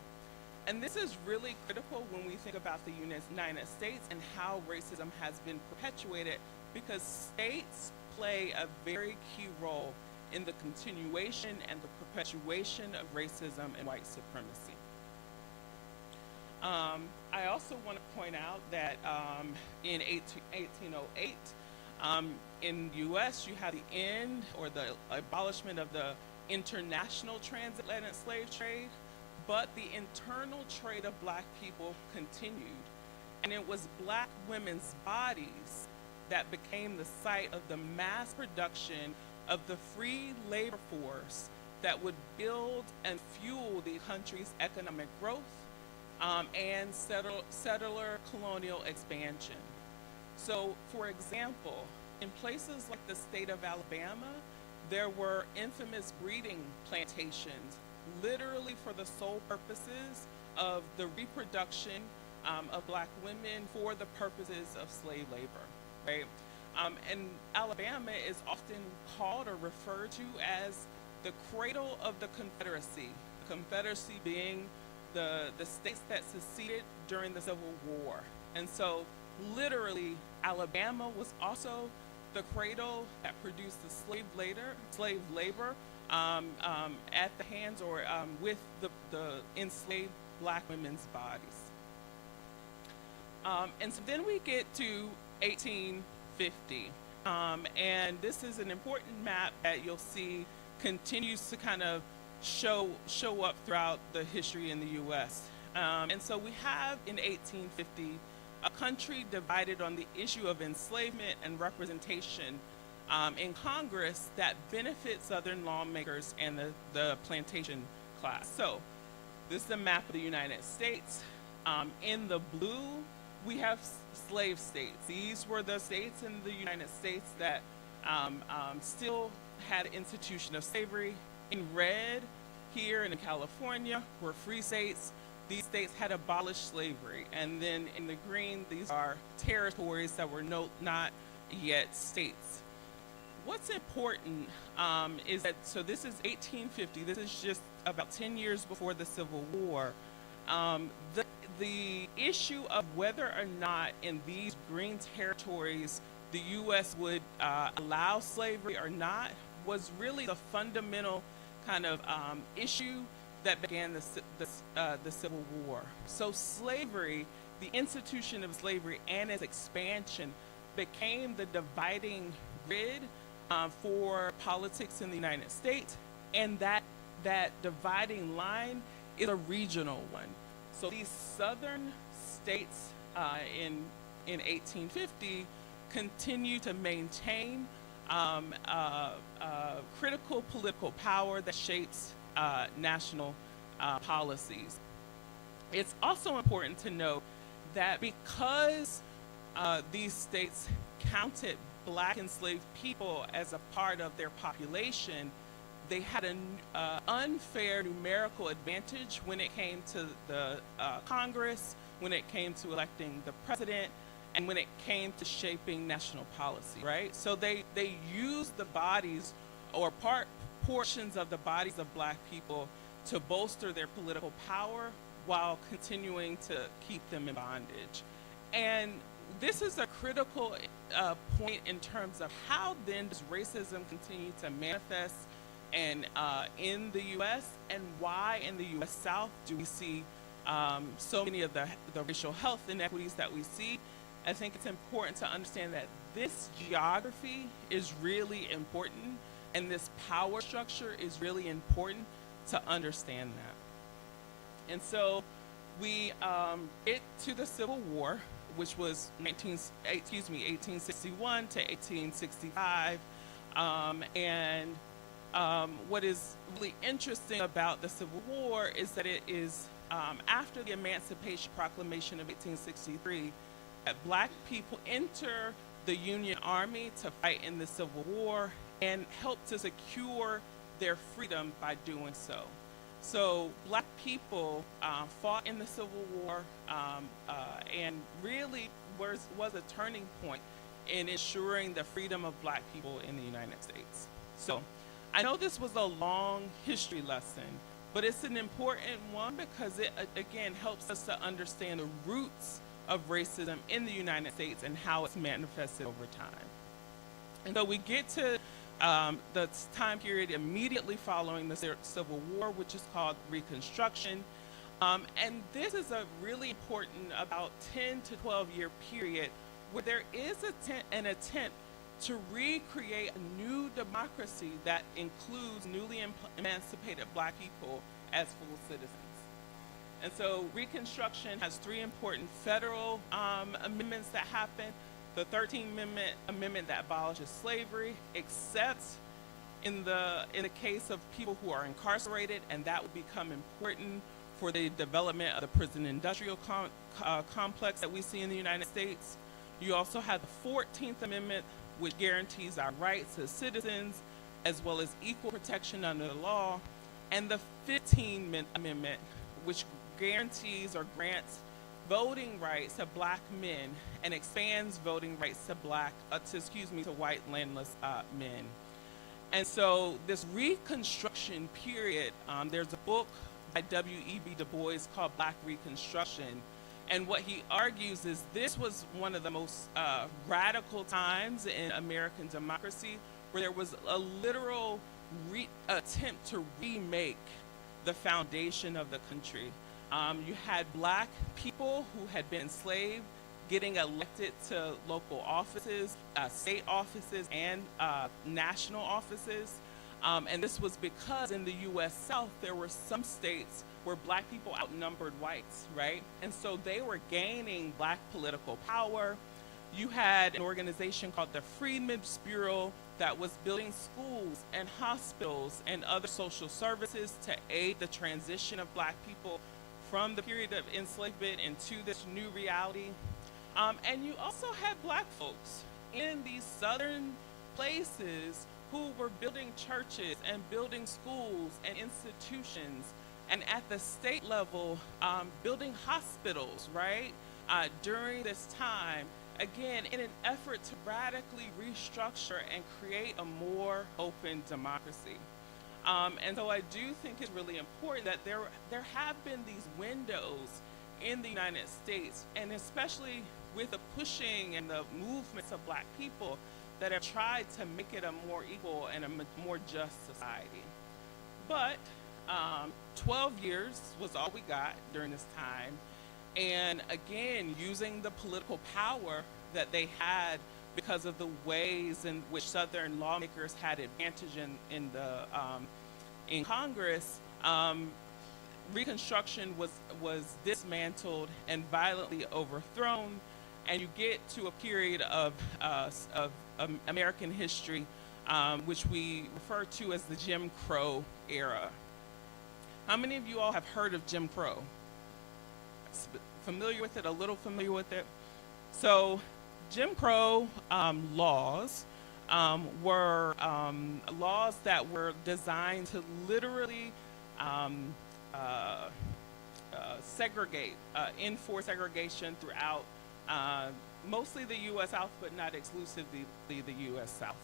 And this is really critical when we think about the United States and how racism has been perpetuated, because states play a very key role in the continuation and the perpetuation of racism and white supremacy. I also want to point out that in 1808, in the U.S., you have the end or the abolishment of the international transatlantic slave trade, but the internal trade of Black people continued. And it was Black women's bodies that became the site of the mass production of the free labor force that would build and fuel the country's economic growth and settler colonial expansion. So, for example, in places like the state of Alabama, there were infamous breeding plantations, literally for the sole purposes of the reproduction of Black women for the purposes of slave labor, right? And Alabama is often called or referred to as the cradle of the Confederacy, the Confederacy being the states that seceded during the Civil War. And so literally, Alabama was also the cradle that produced the slave labor at the hands or with the enslaved Black women's bodies. And so then we get to 1850. And this is an important map that you'll see continues to kind of show up throughout the history in the U.S. And so we have in 1850 a country divided on the issue of enslavement and representation in Congress that benefits Southern lawmakers and the plantation class. So this is a map of the United States. In the blue we have slave states. These were the states in the United States that still had an institution of slavery. In red, here in California, were free states. These states had abolished slavery. And then in the green, these are territories that were not yet states. What's important is that, so this is 1850, this is just about 10 years before the Civil War. The issue of whether or not in these green territories the U.S. would allow slavery or not was really the fundamental kind of issue that began the Civil War. So slavery, the institution of slavery and its expansion became the dividing grid for politics in the United States, and that dividing line is a regional one. So these southern states in 1850 continue to maintain critical political power that shapes national policies. It's also important to note that because these states counted Black enslaved people as a part of their population, they had an unfair numerical advantage when it came to the Congress, when it came to electing the president, and when it came to shaping national policy, right? So they used the bodies or portions of the bodies of Black people to bolster their political power while continuing to keep them in bondage. And this is a critical point in terms of how then does racism continue to manifest and in the U.S., and why in the U.S. South do we see so many of the racial health inequities that we see. I think it's important to understand that this geography is really important, and this power structure is really important to understand that. And so we get to the Civil War, which was 1861 to 1865, what is really interesting about the Civil War is that it is after the Emancipation Proclamation of 1863 that Black people enter the Union Army to fight in the Civil War and help to secure their freedom by doing so. So Black people fought in the Civil War and really was a turning point in ensuring the freedom of Black people in the United States. So I know this was a long history lesson, but it's an important one because it, again, helps us to understand the roots of racism in the United States and how it's manifested over time. And so we get to the time period immediately following the Civil War, which is called Reconstruction. And this is a really important about 10 to 12 year period where there is an attempt to recreate a new democracy that includes newly emancipated Black people as full citizens. And so Reconstruction has three important federal amendments that happen. The 13th Amendment that abolishes slavery, except in the case of people who are incarcerated, and that will become important for the development of the prison industrial complex that we see in the United States. You also have the 14th Amendment, which guarantees our rights as citizens, as well as equal protection under the law, and the 15th Amendment, which guarantees or grants voting rights to Black men and expands voting rights to white landless men. And so this Reconstruction period, there's a book by W.E.B. Du Bois called Black Reconstruction. And what he argues is this was one of the most radical times in American democracy where there was a literal attempt to remake the foundation of the country. You had Black people who had been enslaved getting elected to local offices, state offices, and national offices. And this was because in the U.S. South, there were some states where Black people outnumbered whites, right? And so they were gaining Black political power. You had an organization called the Freedmen's Bureau that was building schools and hospitals and other social services to aid the transition of Black people from the period of enslavement into this new reality. And you also had black folks in these southern places who were building churches and building schools and institutions, and at the state level, building hospitals, right? During this time, again, in an effort to radically restructure and create a more open democracy. And so I do think it's really important that there have been these windows in the United States, and especially with the pushing and the movements of black people that have tried to make it a more equal and a more just society. But 12 years was all we got during this time. And again, using the political power that they had because of the ways in which Southern lawmakers had advantage in Congress, Reconstruction was dismantled and violently overthrown, and you get to a period of American history, which we refer to as the Jim Crow era. How many of you all have heard of Jim Crow? Familiar with it, a little familiar with it? So Jim Crow laws were laws that were designed to literally segregate, enforce segregation throughout mostly the U.S. South, but not exclusively the U.S. South.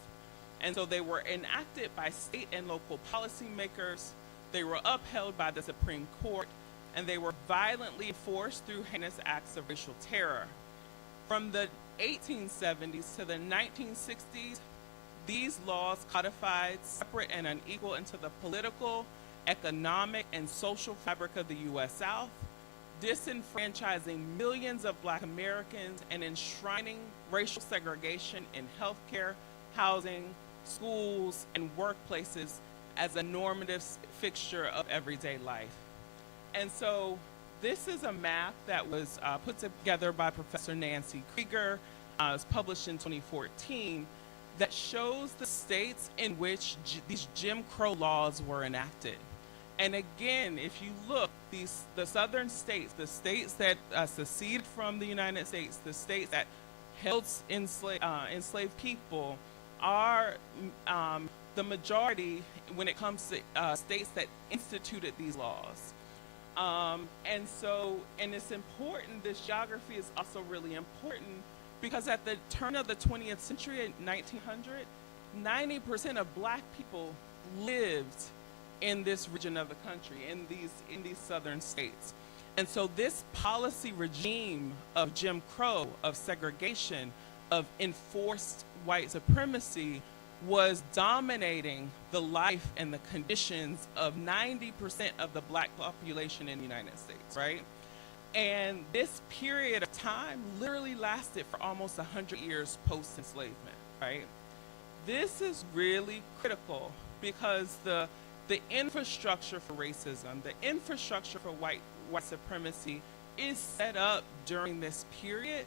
And so they were enacted by state and local policymakers. They were upheld by the Supreme Court, and they were violently enforced through heinous acts of racial terror. From the 1870s to the 1960s, these laws codified separate and unequal into the political, economic, and social fabric of the U.S. South, disenfranchising millions of black Americans and enshrining racial segregation in healthcare, housing, schools, and workplaces as a normative fixture of everyday life. And so this is a map that was put together by Professor Nancy Krieger. It was published in 2014, that shows the states in which these Jim Crow laws were enacted. And again, if you look, the southern states, the states that seceded from the United States, the states that held enslaved people, are the majority when it comes to states that instituted these laws. And it's important, this geography is also really important, because at the turn of the 20th century, in 1900, 90% of black people lived in this region of the country, in these southern states. And so this policy regime of Jim Crow, of segregation, of enforced white supremacy was dominating the life and the conditions of 90% of the black population in the United States, right? And this period of time literally lasted for almost 100 years post-enslavement, right? This is really critical because the infrastructure for racism, the infrastructure for white supremacy is set up during this period,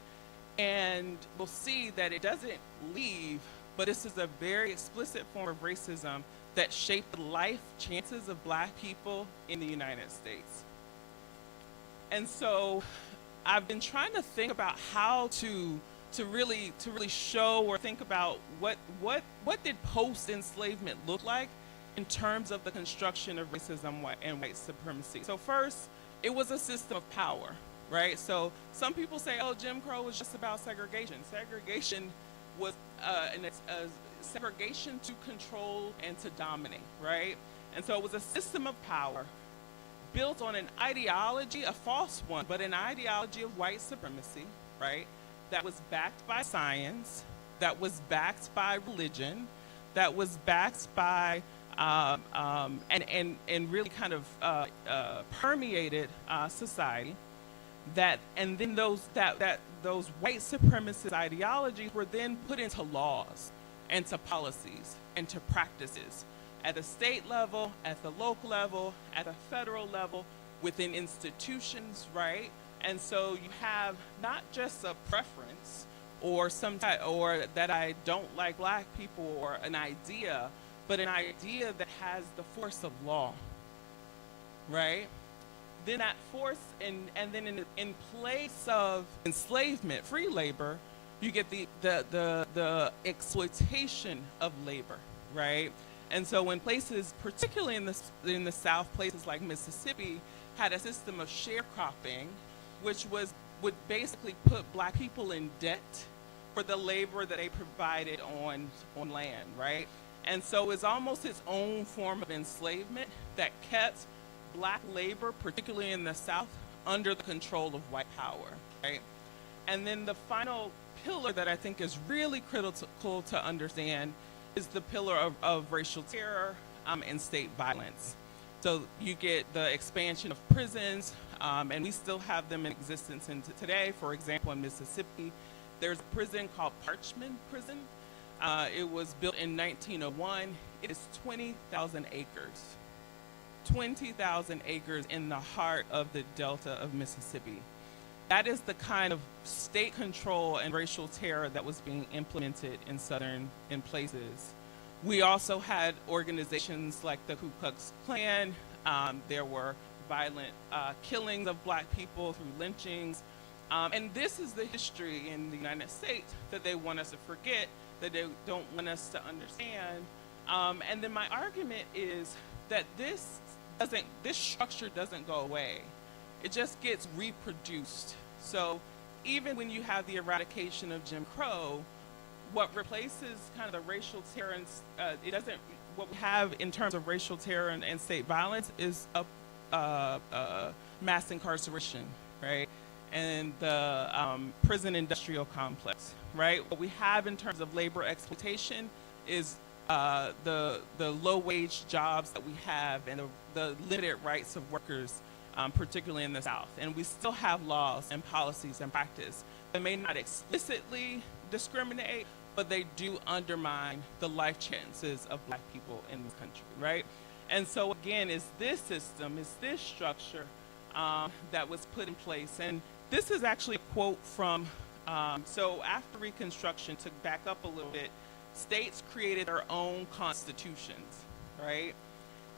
and we'll see that it doesn't leave, but this is a very explicit form of racism that shaped the life chances of black people in the United States. And so I've been trying to think about how to really show or think about what did post-enslavement look like in terms of the construction of racism and white supremacy. So first, it was a system of power, right? So some people say, oh, Jim Crow was just about segregation. Segregation was segregation to control and to dominate, right? And so it was a system of power built on an ideology, a false one, but an ideology of white supremacy, right? That was backed by science, that was backed by religion, that was backed by and really kind of permeated society. And then those white supremacist ideologies were then put into laws and to policies and to practices at the state level, at the local level, at the federal level, within institutions, right? And so you have not just a preference or or that I don't like black people or an idea, but an idea that has the force of law, right? then that force, and then in place of enslavement, free labor, you get the exploitation of labor, right? And so when places, particularly in the South, places like Mississippi, had a system of sharecropping, which would basically put black people in debt for the labor that they provided on land, right? And so it's almost its own form of enslavement that kept black labor, particularly in the South, under the control of white power, right? And then the final pillar that I think is really critical to understand is the pillar of racial terror and state violence. So you get the expansion of prisons, and we still have them in existence today. For example, in Mississippi, there's a prison called Parchman Prison. It was built in 1901. It is 20,000 acres. 20,000 acres in the heart of the Delta of Mississippi. That is the kind of state control and racial terror that was being implemented in places. We also had organizations like the Ku Klux Klan. There were violent killings of black people through lynchings. And this is the history in the United States that they want us to forget, that they don't want us to understand. And then my argument is that this structure doesn't go away. It just gets reproduced. So even when you have the eradication of Jim Crow, what replaces kind of the racial terror and what we have in terms of racial terror and state violence is a mass incarceration, right? And the prison industrial complex, right? What we have in terms of labor exploitation is the low wage jobs that we have and the limited rights of workers, particularly in the South. And we still have laws and policies and practice that may not explicitly discriminate, but they do undermine the life chances of black people in this country, right? And so again, is this system, is this structure that was put in place? And this is actually a quote from, so after Reconstruction, to back up a little bit, states created their own constitutions, right?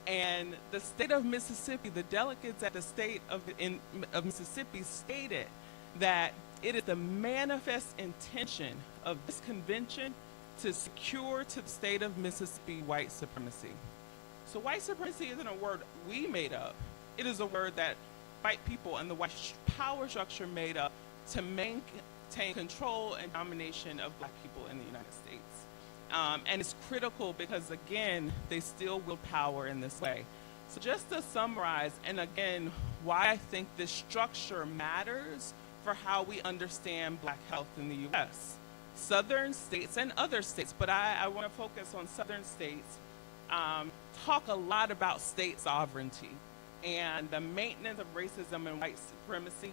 And the state of Mississippi, the delegates at the state of Mississippi stated that it is the manifest intention of this convention to secure to the state of Mississippi white supremacy. So white supremacy isn't a word we made up. It is a word that white people and the white power structure made up to maintain control and domination of black people in the United States. And it's critical because, again, they still wield power in this way. So just to summarize, and again, why I think this structure matters for how we understand black health in the U.S. Southern states and other states, but I want to focus on southern states, talk a lot about state sovereignty and the maintenance of racism and white supremacy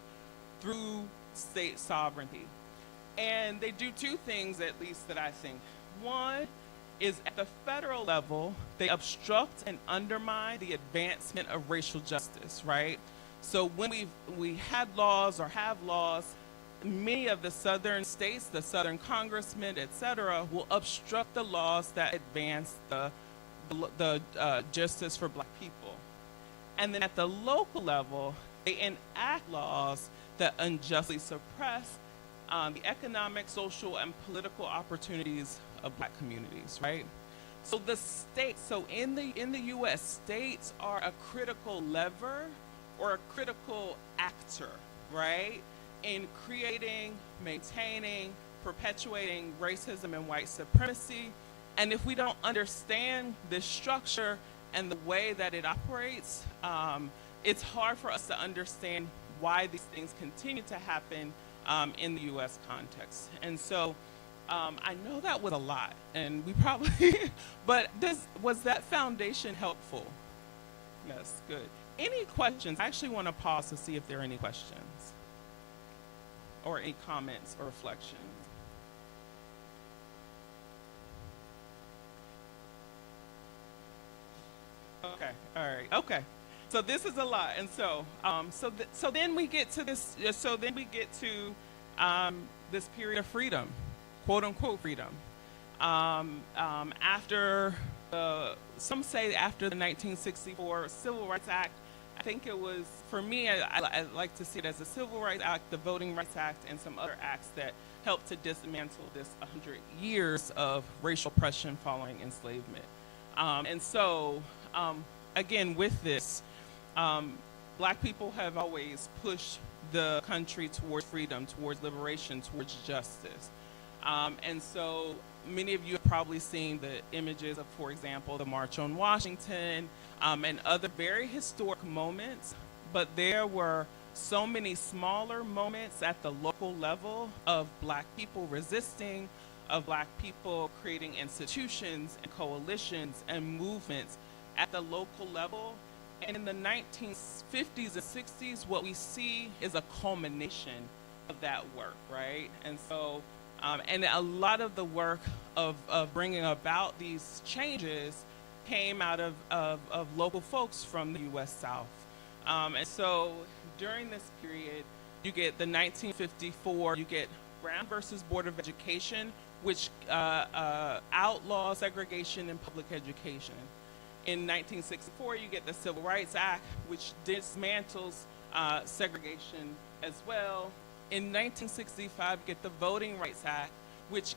through state sovereignty. And they do two things, at least, that I think. One is at the federal level, they obstruct and undermine the advancement of racial justice, right? So when we had laws or have laws, many of the southern states, the southern congressmen, et cetera, will obstruct the laws that advance the justice for black people. And then at the local level, they enact laws that unjustly suppress the economic, social, and political opportunities of black communities, right? So the states, so in the U.S., states are a critical lever or a critical actor, right, in creating, maintaining, perpetuating racism and white supremacy. And if we don't understand this structure and the way that it operates, it's hard for us to understand why these things continue to happen in the U.S. context. And so I know that was a lot, and we probably, but was that foundation helpful? Yes, good. Any questions? I actually want to pause to see if there are any questions or any comments or reflections. Okay, all right, okay. So this is a lot, and so so then we get to this. So then we get to this period of freedom, quote unquote freedom. After some say after the 1964 Civil Rights Act, think it was, for me, I like to see it as the Civil Rights Act, the Voting Rights Act, and some other acts that helped to dismantle this 100 years of racial oppression following enslavement. And so, again, with this, Black people have always pushed the country towards freedom, towards liberation, towards justice. And so many of you have probably seen the images of, for example, the March on Washington, and other very historic moments, but there were so many smaller moments at the local level of Black people resisting, of Black people creating institutions and coalitions and movements at the local level. And in the 1950s and 60s, what we see is a culmination of that work, right? And so, and a lot of the work of bringing about these changes came out of local folks from the U.S. South. And so during this period, you get the 1954, you get Brown versus Board of Education, which outlaws segregation in public education. In 1964, you get the Civil Rights Act, which dismantles segregation as well. In 1965, you get the Voting Rights Act, which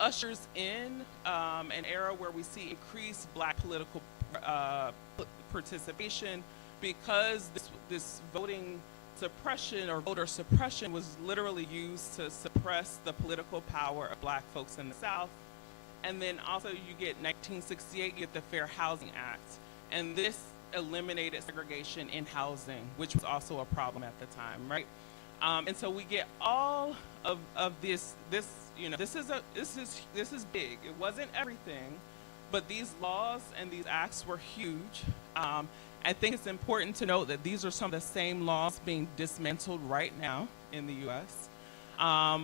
ushers in an era where we see increased Black political participation, because this voting suppression or voter suppression was literally used to suppress the political power of Black folks in the South. And then also you get 1968, you get the Fair Housing Act. And this eliminated segregation in housing, which was also a problem at the time, right? And so we get all of this, you know, this is big. It wasn't everything, but these laws and these acts were huge. I think it's important to note that these are some of the same laws being dismantled right now in the U.S.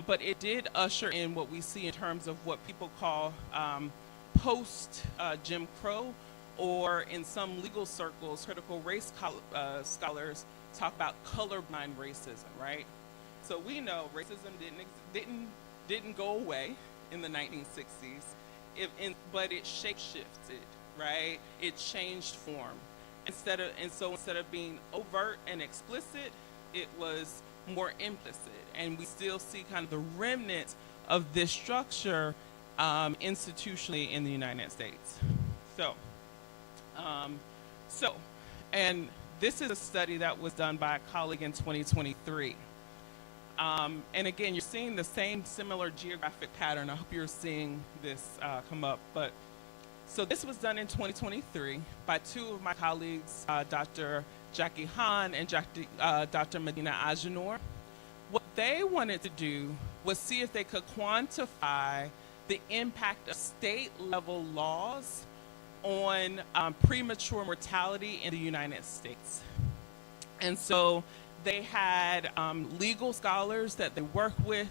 But it did usher in what we see in terms of what people call post-Jim Crow, or in some legal circles, critical race scholars talk about colorblind racism, right? So we know racism didn't go away in the 1960s, but it shape-shifted, right? It changed form. Instead of being overt and explicit, it was more implicit. And we still see kind of the remnants of this structure institutionally in the United States. And this is a study that was done by a colleague in 2023. And again, you're seeing the similar geographic pattern. I hope you're seeing this come up. But so this was done in 2023 by two of my colleagues, Dr. Jackie Hahn and Dr. Medina Agenor. What they wanted to do was see if they could quantify the impact of state-level laws on premature mortality in the United States. And so they had legal scholars that they worked with,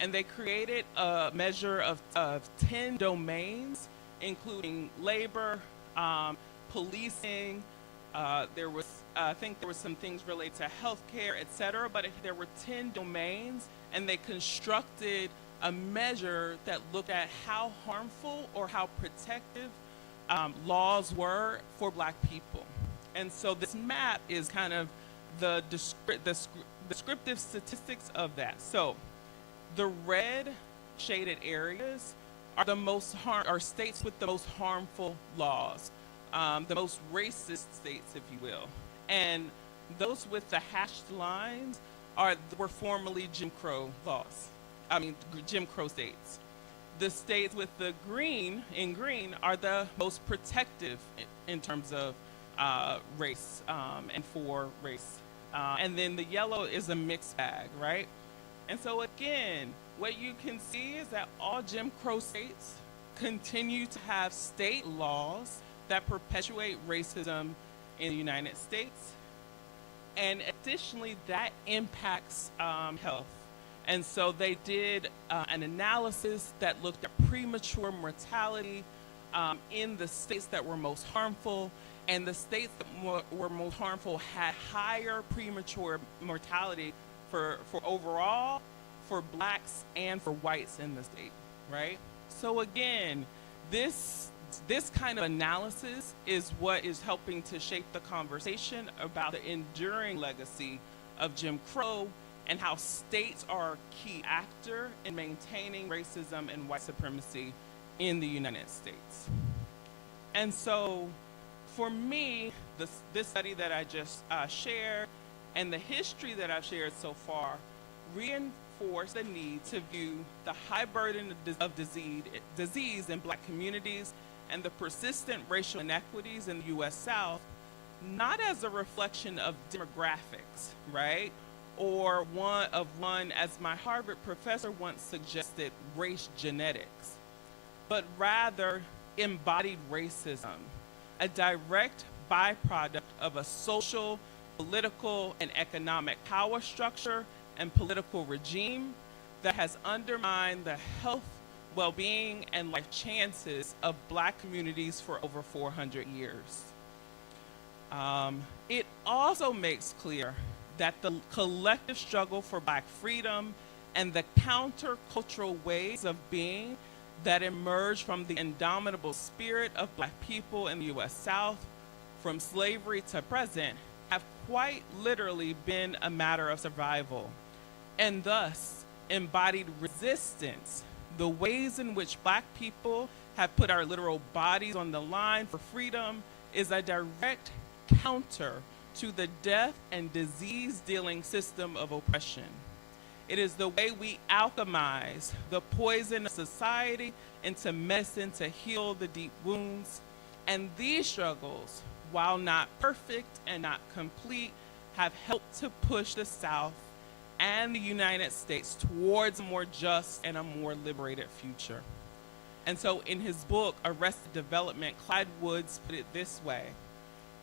and they created a measure of 10 domains, including labor, policing, I think there was some things related to healthcare, et cetera, but there were 10 domains, and they constructed a measure that looked at how harmful or how protective laws were for Black people. And so this map is kind of the descriptive statistics of that. So the red shaded areas are states with the most harmful laws, the most racist states, if you will. And those with the hashed lines were formerly Jim Crow Jim Crow states. The states with the green are the most protective in terms of race and for race. And then the yellow is a mixed bag, right? And so again, what you can see is that all Jim Crow states continue to have state laws that perpetuate racism in the United States. And additionally, that impacts health. And so they did an analysis that looked at premature mortality in the states that were most harmful, and the states that were most harmful had higher premature mortality for overall, for Blacks and for whites in the state, right? So again, this this kind of analysis is what is helping to shape the conversation about the enduring legacy of Jim Crow and how states are a key actor in maintaining racism and white supremacy in the United States. And so for me, this study that I just shared and the history that I've shared so far reinforce the need to view the high burden of disease in Black communities and the persistent racial inequities in the U.S. South not as a reflection of demographics, right? Or one, as my Harvard professor once suggested, race genetics, but rather embodied racism, a direct byproduct of a social, political, and economic power structure and political regime that has undermined the health, well-being, and life chances of Black communities for over 400 years. It also makes clear that the collective struggle for Black freedom and the countercultural ways of being that emerge from the indomitable spirit of Black people in the U.S. South, from slavery to present, have quite literally been a matter of survival. And thus, embodied resistance, the ways in which Black people have put our literal bodies on the line for freedom, is a direct counter to the death and disease-dealing system of oppression. It is the way we alchemize the poison of society into medicine to heal the deep wounds. And these struggles, while not perfect and not complete, have helped to push the South and the United States towards a more just and a more liberated future. And so in his book, Arrested Development, Clyde Woods put it this way: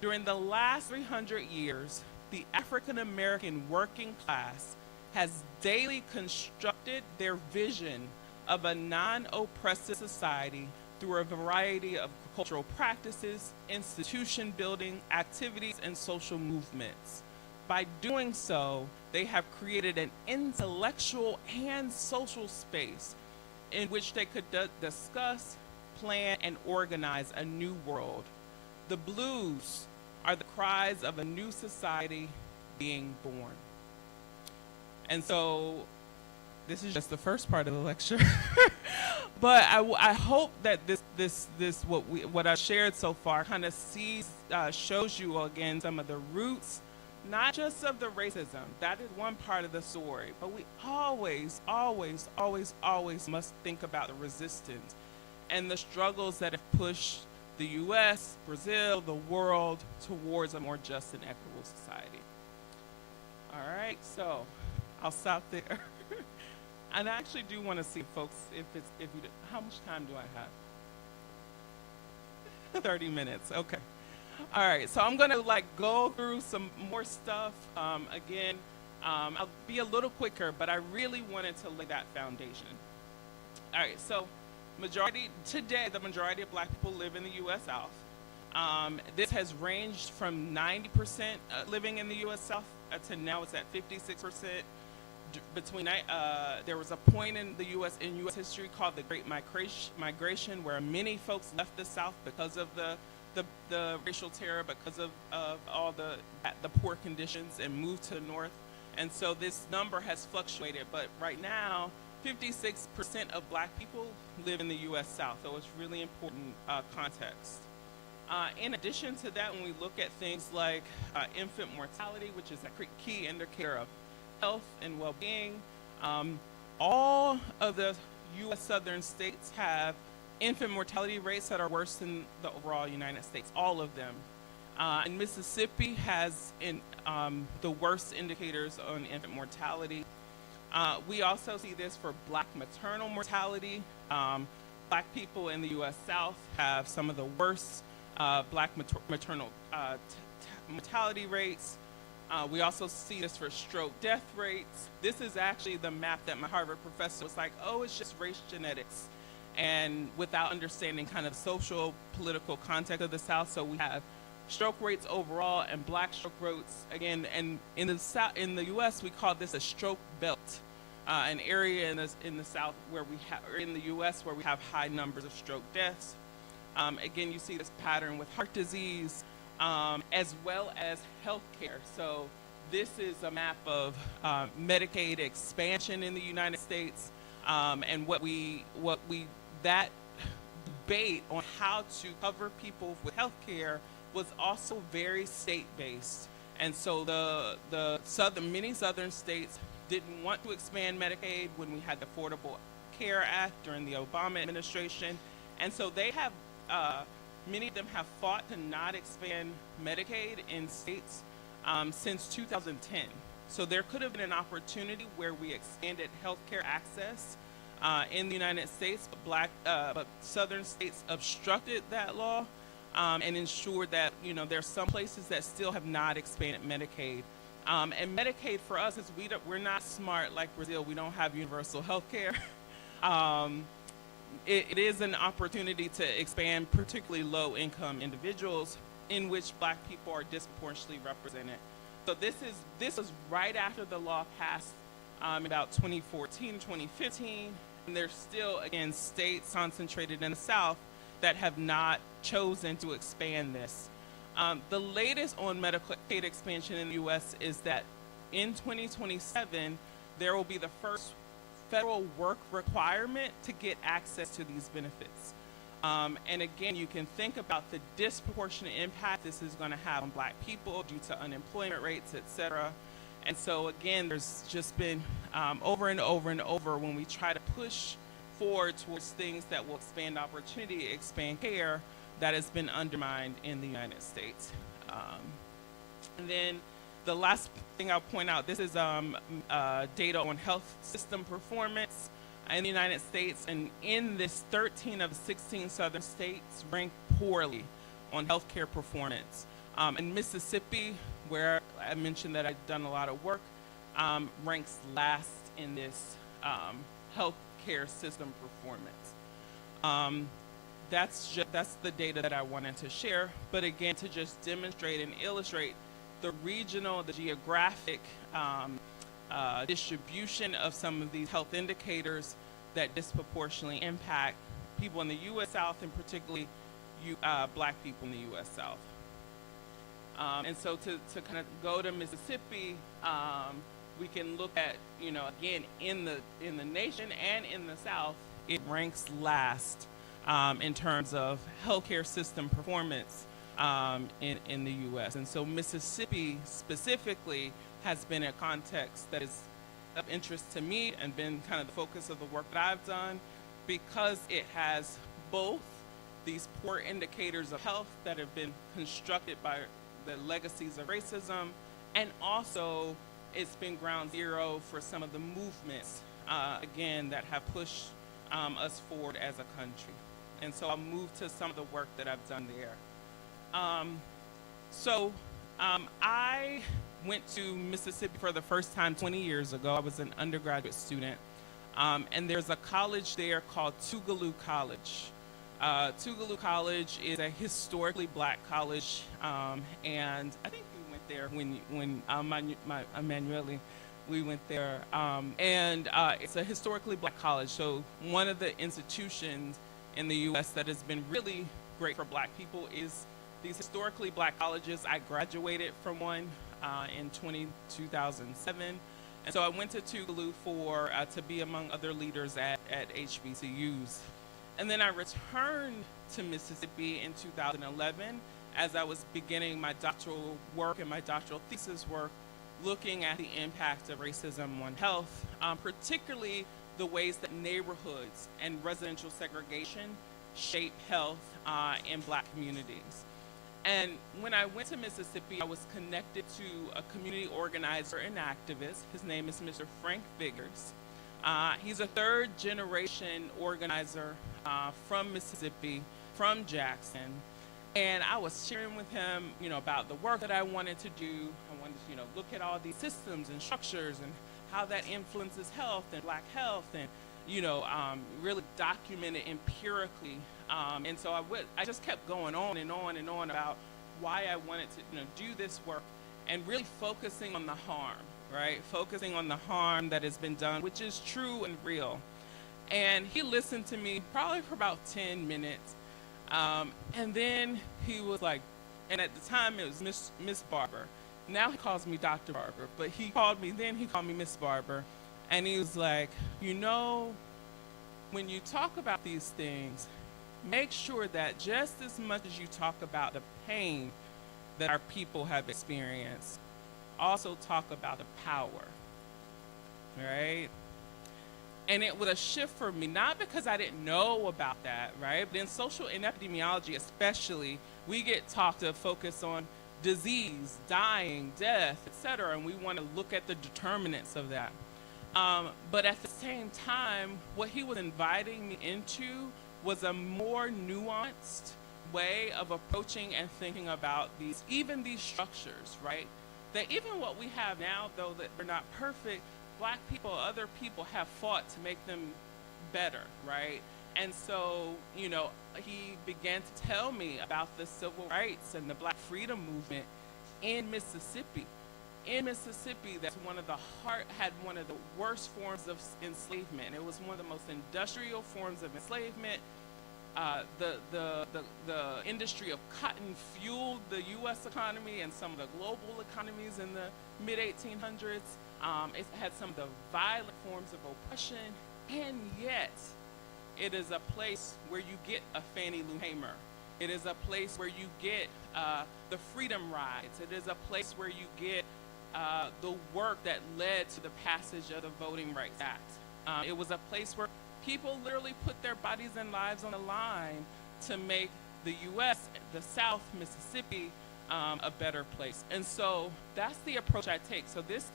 during the last 300 years, the African-American working class has daily constructed their vision of a non-oppressive society through a variety of cultural practices, institution building, activities, and social movements. By doing so, they have created an intellectual and social space in which they could discuss, plan, and organize a new world. The blues are the cries of a new society being born. And so this is just the first part of the lecture. But I hope that what I've shared so far kind of shows you again some of the roots, not just of the racism. That is one part of the story. But we always, always, always, always must think about the resistance and the struggles that have pushed the U.S., Brazil, the world towards a more just and equitable society. All right, so I'll stop there. And I actually do want to see folks, how much time do I have? 30 minutes, okay. All right, so I'm gonna go through some more stuff. Again, I'll be a little quicker, but I really wanted to lay that foundation. All right, so today, the majority of Black people live in the U.S. South. This has ranged from 90% living in the U.S. South to now it's at 56%. There was a point in U.S. history called the Great Migration, where many folks left the South because of the racial terror, because of all the poor conditions, and moved to the North. And so this number has fluctuated, but right now, 56% of Black people live in the U.S. South, so it's really important context. In addition to that, when we look at things like infant mortality, which is a key indicator of health and well-being, all of the U.S. southern states have infant mortality rates that are worse than the overall United States, all of them. And Mississippi has the worst indicators on infant mortality. We also see this for Black maternal mortality. Black people in the U.S. South have some of the worst Black maternal mortality rates. We also see this for stroke death rates. This is actually the map that my Harvard professor was like, oh, it's just race genetics, and without understanding kind of social, political context of the South. So we have stroke rates overall and Black stroke rates again. And in the U.S., we call this a stroke belt, an area in the South where in the U.S. where we have high numbers of stroke deaths. Again, you see this pattern with heart disease, as well as healthcare. So this is a map of Medicaid expansion in the United States, and that debate on how to cover people with healthcare was also very state-based. And so many southern states didn't want to expand Medicaid when we had the Affordable Care Act during the Obama administration. And so they have, many of them have fought to not expand Medicaid in states since 2010. So there could have been an opportunity where we expanded healthcare access in the United States, but southern states obstructed that law and ensured that, there's some places that still have not expanded Medicaid. And Medicaid for us is we're not smart like Brazil. We don't have universal health care. It is an opportunity to expand particularly low-income individuals in which Black people are disproportionately represented. So this was right after the law passed about 2014, 2015, and there's still, again, states concentrated in the South that have not chosen to expand this. The latest on Medicaid expansion in the U.S. is that in 2027, there will be the first federal work requirement to get access to these benefits. And again, you can think about the disproportionate impact this is going to have on Black people due to unemployment rates, et cetera. And so again, there's just been over and over and over when we try to push forward towards things that will expand opportunity, expand care, that has been undermined in the United States. And then the last thing I'll point out, this is data on health system performance in the United States, and in this, 13 of the 16 southern states rank poorly on healthcare performance. In Mississippi, where I mentioned that I've done a lot of work, ranks last in this healthcare system performance. That's the data that I wanted to share, but again, to just demonstrate and illustrate the regional, the geographic distribution of some of these health indicators that disproportionately impact people in the U.S. South, and particularly Black people in the U.S. South. And so to kind of go to Mississippi, we can look at, again, in the nation and in the South, it ranks last in terms of healthcare system performance in the U.S. And so Mississippi specifically has been a context that is of interest to me and been kind of the focus of the work that I've done, because it has both these poor indicators of health that have been constructed by the legacies of racism, and also it's been ground zero for some of the movements, again, that have pushed us forward as a country. And so I'll move to some of the work that I've done there. I went to Mississippi for the first time 20 years ago. I was an undergraduate student. And there's a college there called Tougaloo College. Tougaloo College is a historically Black college, and I think we went there when Emanuele, we went there. It's a historically Black college, so one of the institutions in the U.S. that has been really great for Black people is these historically Black colleges. I graduated from one in 2007. And so I went to Tougaloo to be among other leaders at HBCUs. And then I returned to Mississippi in 2011 as I was beginning my doctoral work and my doctoral thesis work, looking at the impact of racism on health, particularly the ways that neighborhoods and residential segregation shape health in Black communities. And when I went to Mississippi, I was connected to a community organizer and activist. His name is Mr. Frank Biggers. He's a third-generation organizer from Mississippi, from Jackson. And I was sharing with him, about the work that I wanted to do. I wanted to, look at all these systems and structures and how that influences health and Black health, and, really document it empirically. And so I just kept going on and on and on about why I wanted to, do this work, and really focusing on the harm, right? Focusing on the harm that has been done, which is true and real. And he listened to me probably for about 10 minutes. And then he was like, and at the time it was Miss Barber. Now he calls me Dr. Barber, but he called me Miss Barber. And he was like, you know, when you talk about these things, make sure that just as much as you talk about the pain that our people have experienced, also talk about the power, right? And it was a shift for me, not because I didn't know about that, right? But in social in epidemiology especially, we get taught to focus on disease, dying, death, etc., and we want to look at the determinants of that. But at the same time, what he was inviting me into was a more nuanced way of approaching and thinking about these structures, right? That even what we have now, though that they're not perfect, Black people, other people have fought to make them better, right? And so, you know, he began to tell me about the civil rights and the Black freedom movement in Mississippi. In Mississippi, that's had one of the worst forms of enslavement. It was one of the most industrial forms of enslavement. The industry of cotton fueled the U.S. economy and some of the global economies in the mid-1800s. It had some of the violent forms of oppression, and yet it is a place where you get a Fannie Lou Hamer. It is a place where you get the freedom rides. It is a place where you get the work that led to the passage of the Voting Rights Act. It was a place where people literally put their bodies and lives on the line to make the U.S., the South, Mississippi, a better place. And so that's the approach I take. So this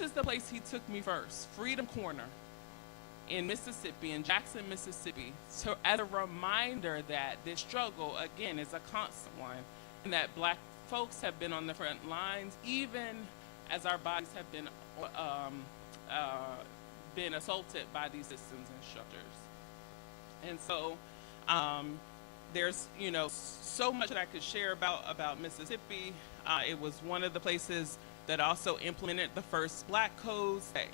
is the place he took me first, Freedom Corner in Mississippi, in Jackson, Mississippi. So as a reminder that this struggle, again, is a constant one, and that Black folks have been on the front lines, even as our bodies have been assaulted by these systems and structures. And so there's, you know, so much that I could share about Mississippi. It was one of the places that also implemented the first Black codes, that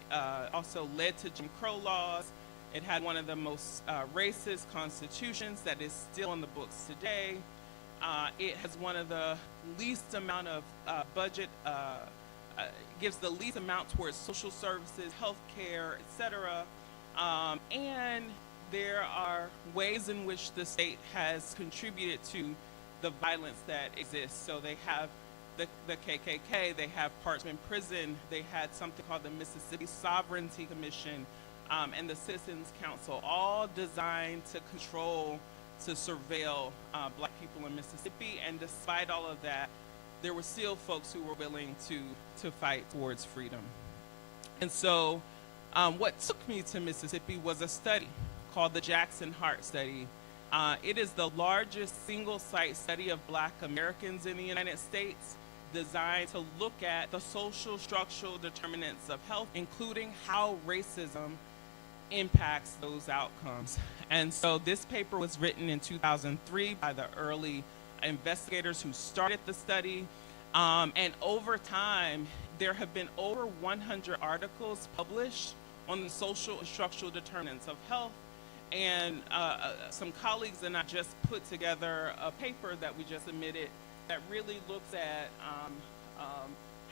also led to Jim Crow laws. It had one of the most racist constitutions that is still in the books today. It has one of the least amount of budget, gives the least amount towards social services, healthcare, etc. And there are ways in which the state has contributed to the violence that exists. So they have the KKK, they have Parchman Prison, they had something called the Mississippi Sovereignty Commission, and the Citizens Council, all designed to control, to surveil Black people in Mississippi. And despite all of that, there were still folks who were willing to fight towards freedom. And so what took me to Mississippi was a study called the Jackson Hart Study. It is the largest single-site study of Black Americans in the United States, designed to look at the social structural determinants of health, including how racism impacts those outcomes. And so this paper was written in 2003 by the early investigators who started the study. And over time, there have been over 100 articles published on the social and structural determinants of health. And some colleagues and I just put together a paper that we just submitted that really looks at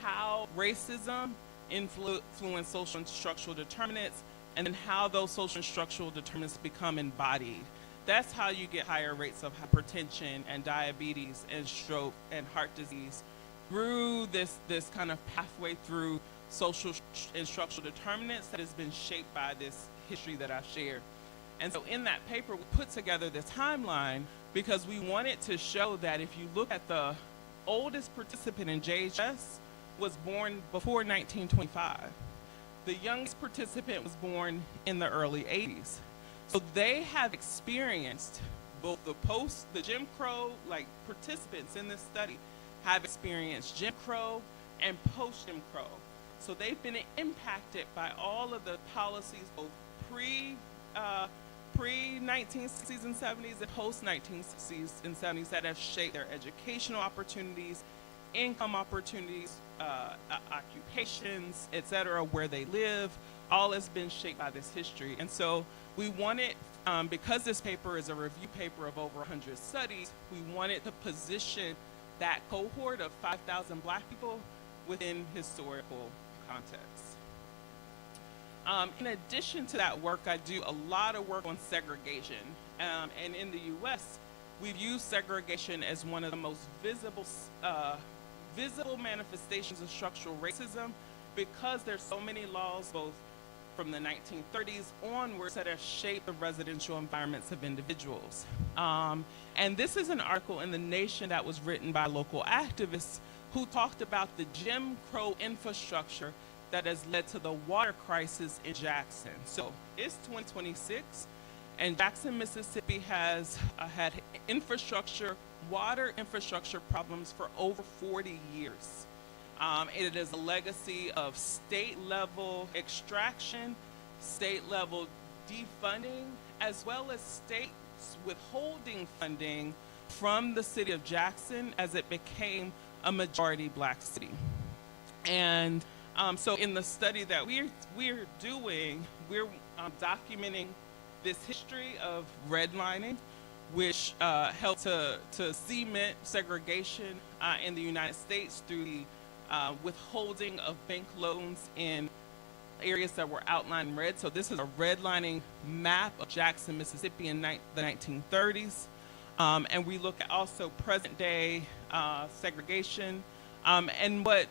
how racism influence social and structural determinants, and then how those social and structural determinants become embodied. That's how you get higher rates of hypertension and diabetes and stroke and heart disease, through this kind of pathway through social and structural determinants that has been shaped by this history that I've shared. And so in that paper, we put together this timeline because we wanted to show that if you look at the oldest participant in JHS was born before 1925. The youngest participant was born in the early 80s. So they have experienced both the Jim Crow, like participants in this study have experienced Jim Crow and post-Jim Crow. So they've been impacted by all of the policies, both pre-1960s and 70s and post-1960s and 70s, that have shaped their educational opportunities, income opportunities, occupations, et cetera, where they live. All has been shaped by this history. And so we wanted because this paper is a review paper of over 100 studies, we wanted to position that cohort of 5,000 Black people within historical context. In addition to that work, I do a lot of work on segregation. And in the US, we've used segregation as one of the most visible manifestations of structural racism because there's so many laws, both from the 1930s onwards, that have shaped the residential environments of individuals. And this is an article in The Nation that was written by local activists who talked about the Jim Crow infrastructure that has led to the water crisis in Jackson. So it's 2026, and Jackson, Mississippi has had water infrastructure problems for over 40 years. It is a legacy of state-level extraction, state-level defunding, as well as states withholding funding from the city of Jackson as it became a majority Black city. And so in the study that we're doing, we're documenting this history of redlining, which helped to cement segregation in the United States through the withholding of bank loans in areas that were outlined in red. So this is a redlining map of Jackson, Mississippi in the 1930s. And we look at also present day segregation. And what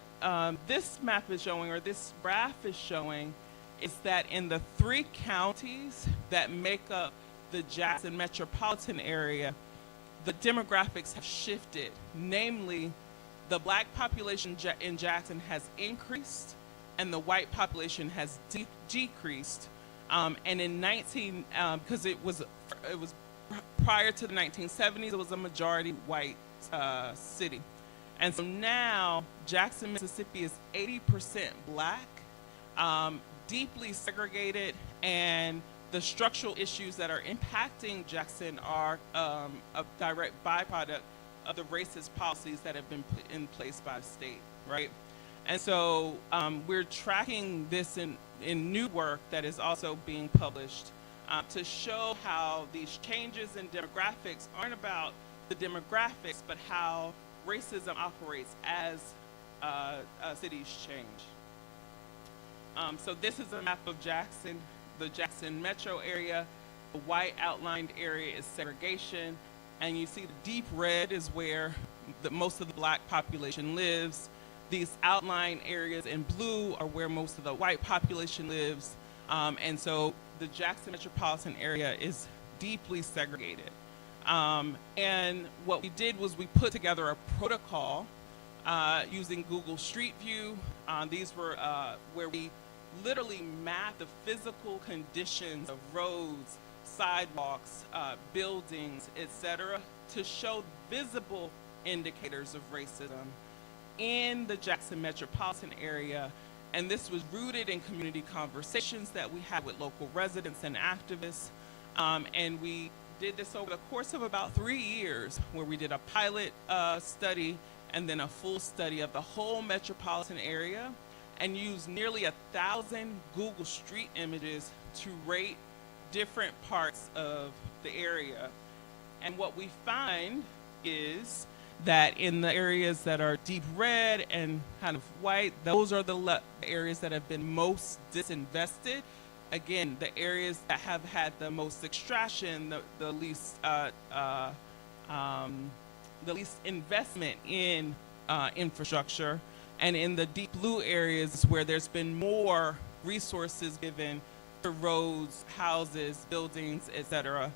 this map is showing, or this graph is showing, is that in the 3 counties that make up the Jackson metropolitan area, the demographics have shifted. Namely, the Black population in Jackson has increased and the white population has decreased. And in because it was prior to the 1970s, it was a majority white city. And so now Jackson, Mississippi is 80% Black, deeply segregated, and the structural issues that are impacting Jackson are a direct byproduct of the racist policies that have been put in place by the state, right? And so we're tracking this in new work that is also being published to show how these changes in demographics aren't about the demographics, but how racism operates as cities change. So this is a map of Jackson, the Jackson metro area. The white outlined area is segregation, and you see the deep red is where most of the Black population lives. These outlined areas in blue are where most of the white population lives. And so the Jackson metropolitan area is deeply segregated. And what we did was we put together a protocol using Google Street View. These were where we literally mapped the physical conditions of roads, sidewalks, buildings, etc., to show visible indicators of racism in the Jackson metropolitan area. And this was rooted in community conversations that we had with local residents and activists. And we did this over the course of about 3 years, where we did a pilot study and then a full study of the whole metropolitan area, and used nearly 1,000 Google Street images to rate different parts of the area. And what we find is that in the areas that are deep red and kind of white, those are the areas that have been most disinvested. Again, the areas that have had the most extraction, the least investment in infrastructure. And in the deep blue areas where there's been more resources given to roads, houses, buildings, etc.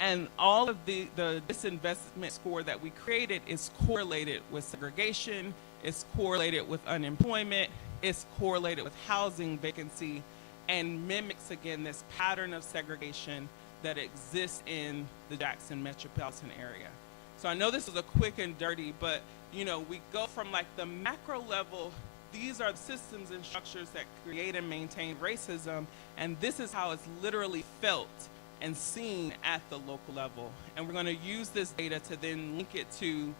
And all of the disinvestment score that we created is correlated with segregation, it's correlated with unemployment, it's correlated with housing vacancy, and mimics, again, this pattern of segregation that exists in the Jackson metropolitan area. So I know this is a quick and dirty, but you know, we go from like the macro level, these are the systems and structures that create and maintain racism, and this is how it's literally felt and seen at the local level. And we're going to use this data to then link it to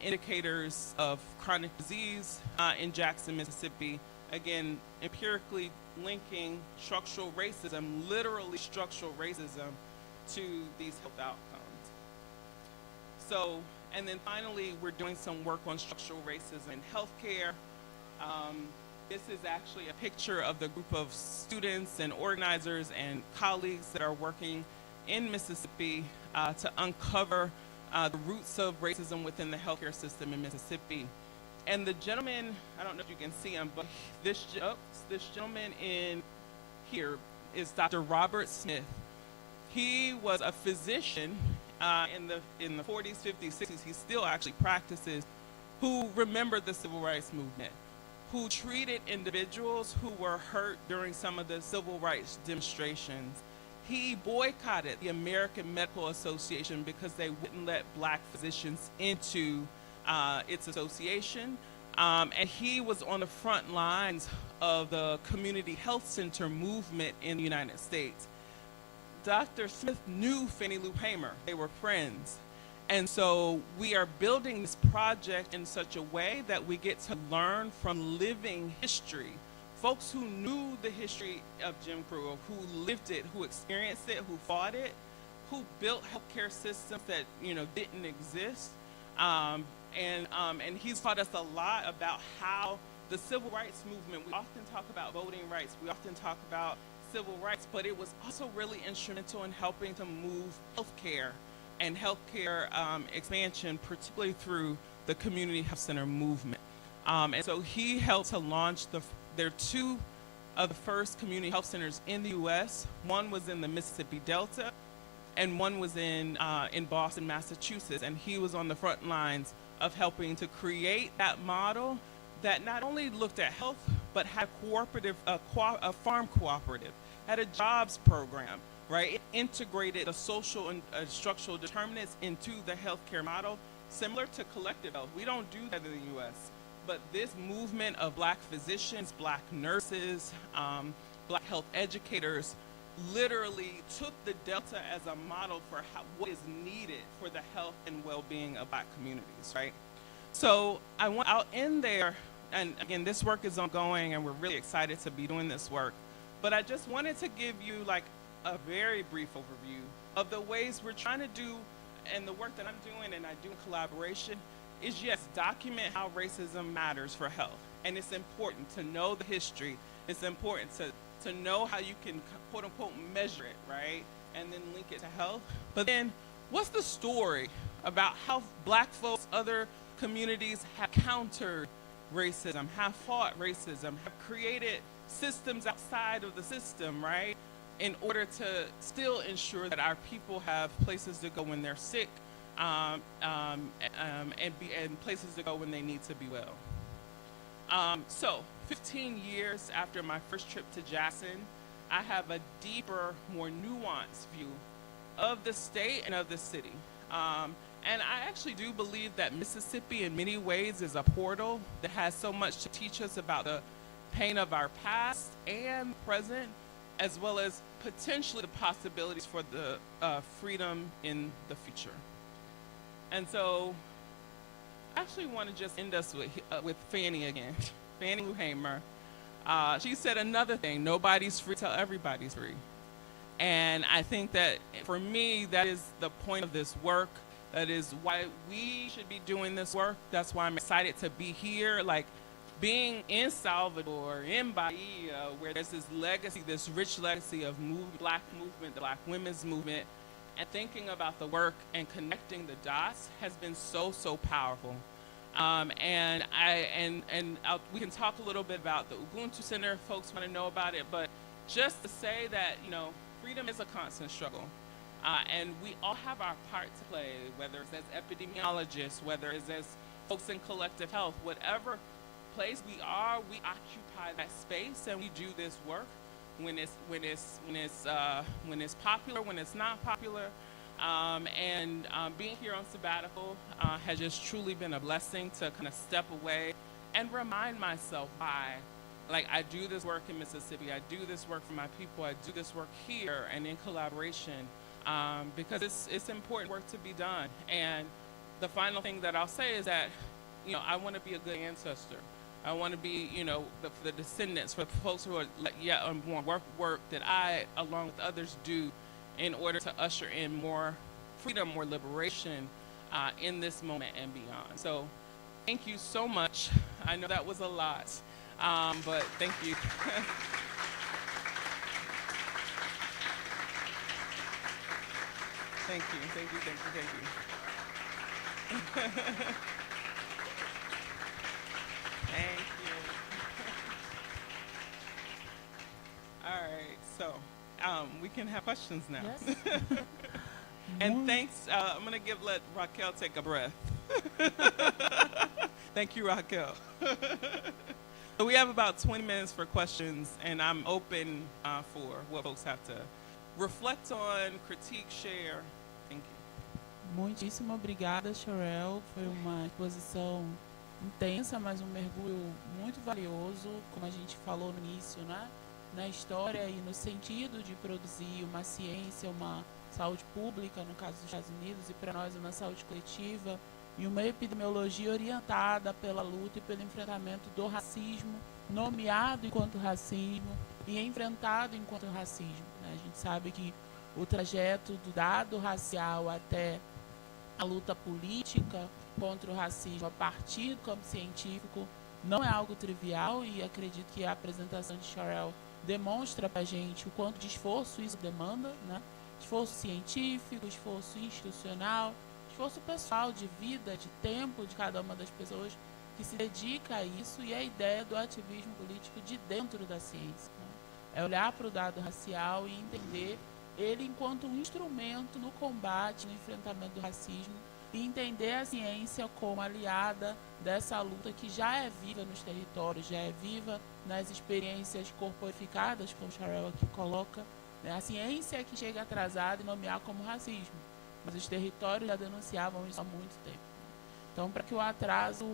indicators of chronic disease in Jackson, Mississippi. Again, empirically linking structural racism, literally structural racism, to these health outcomes. So, and then finally, we're doing some work on structural racism in healthcare. This is actually a picture of the group of students and organizers and colleagues that are working in Mississippi to uncover the roots of racism within the healthcare system in Mississippi. And the gentleman, I don't know if you can see him, but this gentleman in here is Dr. Robert Smith. He was a physician in the 40s, 50s, 60s. He still actually practices, who remembered the civil rights movement, who treated individuals who were hurt during some of the civil rights demonstrations. He boycotted the American Medical Association because they wouldn't let black physicians into its association. And he was on the front lines of the community health center movement in the United States. Dr. Smith knew Fannie Lou Hamer. They were friends. And so we are building this project in such a way that we get to learn from living history. Folks who knew the history of Jim Crow, who lived it, who experienced it, who fought it, who built healthcare systems that didn't exist. And he's taught us a lot about how the civil rights movement, we often talk about voting rights, we often talk about civil rights, but it was also really instrumental in helping to move healthcare and healthcare expansion, particularly through the community health center movement. And so he helped to launch there are two of the first community health centers in the U.S. One was in the Mississippi Delta, and one was in Boston, Massachusetts. And he was on the front lines of helping to create that model that not only looked at health, but had a farm cooperative, had a jobs program, right? It integrated the social and structural determinants into the healthcare model, similar to collective health. We don't do that in the U.S., but this movement of black physicians, black nurses, black health educators literally took the Delta as a model for what is needed for the health and well-being of black communities, right? So I'll end there, and again, this work is ongoing, and we're really excited to be doing this work. But I just wanted to give you like a very brief overview of the ways we're trying to do, and the work that I'm doing and I do in collaboration is, yes, document how racism matters for health. And it's important to know the history. It's important to know how you can, quote unquote, measure it, right? And then link it to health. But then what's the story about how black folks, other communities have countered racism, have fought racism, have created systems outside of the system, right? In order to still ensure that our people have places to go when they're sick, and places to go when they need to be well. So 15 years after my first trip to Jackson, I have a deeper, more nuanced view of the state and of the city. And I actually do believe that Mississippi in many ways is a portal that has so much to teach us about the pain of our past and present, as well as potentially the possibilities for the freedom in the future. And so I actually want to just end us with Fannie again, Fannie Lou Hamer. She said another thing: nobody's free till everybody's free. And I think that for me, that is the point of this work. That is why we should be doing this work. That's why I'm excited to be here. Like being in Salvador, in Bahia, where there's this legacy, this rich legacy of black movement, the black women's movement, and thinking about the work and connecting the dots has been so, so powerful. We can talk a little bit about the Ubuntu Center. Folks want to know about it, but just to say that, freedom is a constant struggle. And we all have our part to play, whether it's as epidemiologists, whether it's as folks in collective health, whatever place we are, we occupy that space and we do this work when it's popular, when it's not popular. Being here on sabbatical has just truly been a blessing to kind of step away and remind myself why. Like, I do this work in Mississippi, I do this work for my people, I do this work here and in collaboration. Because it's important work to be done. And the final thing that I'll say is that, I want to be a good ancestor. I want to be, for the descendants, for the folks who are yet unborn, work that I, along with others, do in order to usher in more freedom, more liberation in this moment and beyond. So thank you so much. I know that was a lot, but thank you. Thank you, thank you, thank you, thank you. Thank you. All right, so we can have questions now. Yes. And thanks, I'm gonna let Raquel take a breath. Thank you, Raquel. So we have about 20 minutes for questions, and I'm open for what folks have to reflect on, critique, share. Thank you. Muitíssimo obrigada, Sharrelle. Foi uma exposição intensa, mas um mergulho muito valioso, como a gente falou no início, né? Na história e no sentido de produzir uma ciência, uma saúde pública, no caso dos Estados Unidos, e para nós uma saúde coletiva, e uma epidemiologia orientada pela luta e pelo enfrentamento do racismo, nomeado enquanto racismo e enfrentado enquanto racismo, né? A gente sabe que o trajeto do dado racial até a luta política contra o racismo a partir do campo científico não é algo trivial, e acredito que a apresentação de Sharrelle demonstra para a gente o quanto de esforço isso demanda, né? Esforço científico, esforço institucional, esforço pessoal, de vida, de tempo de cada uma das pessoas que se dedica a isso, e a ideia do ativismo político de dentro da ciência, né? É olhar para o dado racial e entender ele enquanto um instrumento no combate, no enfrentamento do racismo, e entender a ciência como aliada dessa luta que já é viva nos territórios, já é viva nas experiências corporificadas, como Sharrelle aqui coloca, né? A ciência é que chega atrasada e nomear como racismo, mas os territórios já denunciavam isso há muito tempo. Então, para que o atraso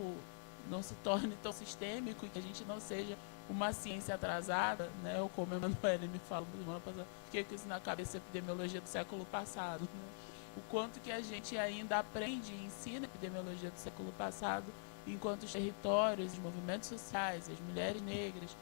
não se torne tão sistêmico e que a gente não seja uma ciência atrasada, né? Ou como a Emanuele me falou semana passada, fiquei com isso na cabeça, a epidemiologia do século passado, né? O quanto que a gente ainda aprende e ensina a epidemiologia do século passado, enquanto os territórios, os movimentos sociais, as mulheres negras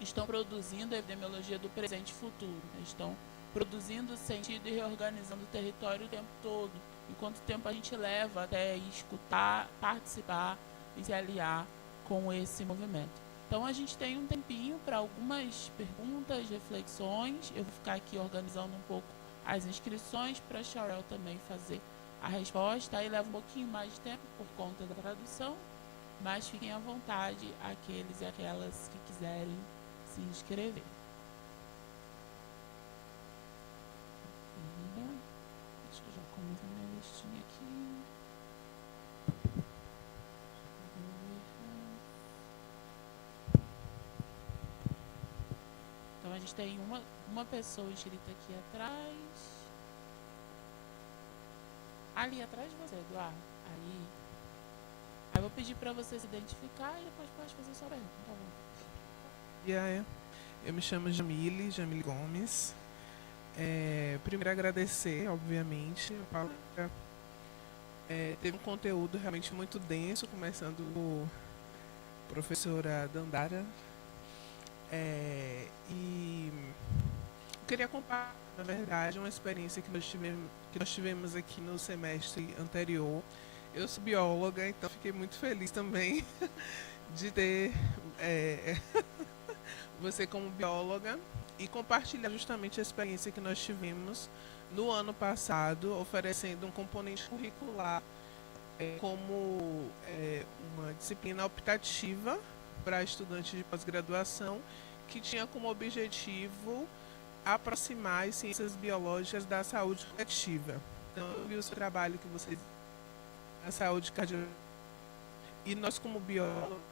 estão produzindo a epidemiologia do presente e futuro, né? Estão produzindo sentido e reorganizando o território o tempo todo. E quanto tempo a gente leva até escutar, participar e se aliar com esse movimento. Então a gente tem um tempinho para algumas perguntas, reflexões. Eu vou ficar aqui organizando um pouco as inscrições para a Sharrelle também fazer a resposta. Aí leva um pouquinho mais de tempo por conta da tradução, mas fiquem à vontade aqueles e aquelas que quiserem se inscrever. Acho que eu já começo a minha listinha aqui. Então a gente tem uma pessoa inscrita aqui atrás. Ali atrás de você, Eduardo. Aí eu vou pedir para você se identificar e depois pode fazer sua pergunta, tá bom? Eu me chamo Jamile Gomes. Primeiro agradecer, obviamente, a palestra. Teve um conteúdo realmente muito denso, começando com a professora Dandara. E eu queria compartilhar, na verdade, uma experiência que nós tivemos aqui no semestre anterior. Eu sou bióloga, então fiquei muito feliz também de ter você como bióloga e compartilhar justamente a experiência que nós tivemos no ano passado, oferecendo um componente curricular como uma disciplina optativa para estudantes de pós-graduação, que tinha como objetivo aproximar as ciências biológicas da saúde coletiva. Então, eu vi o seu trabalho que você na saúde cardiológica, e nós como biólogos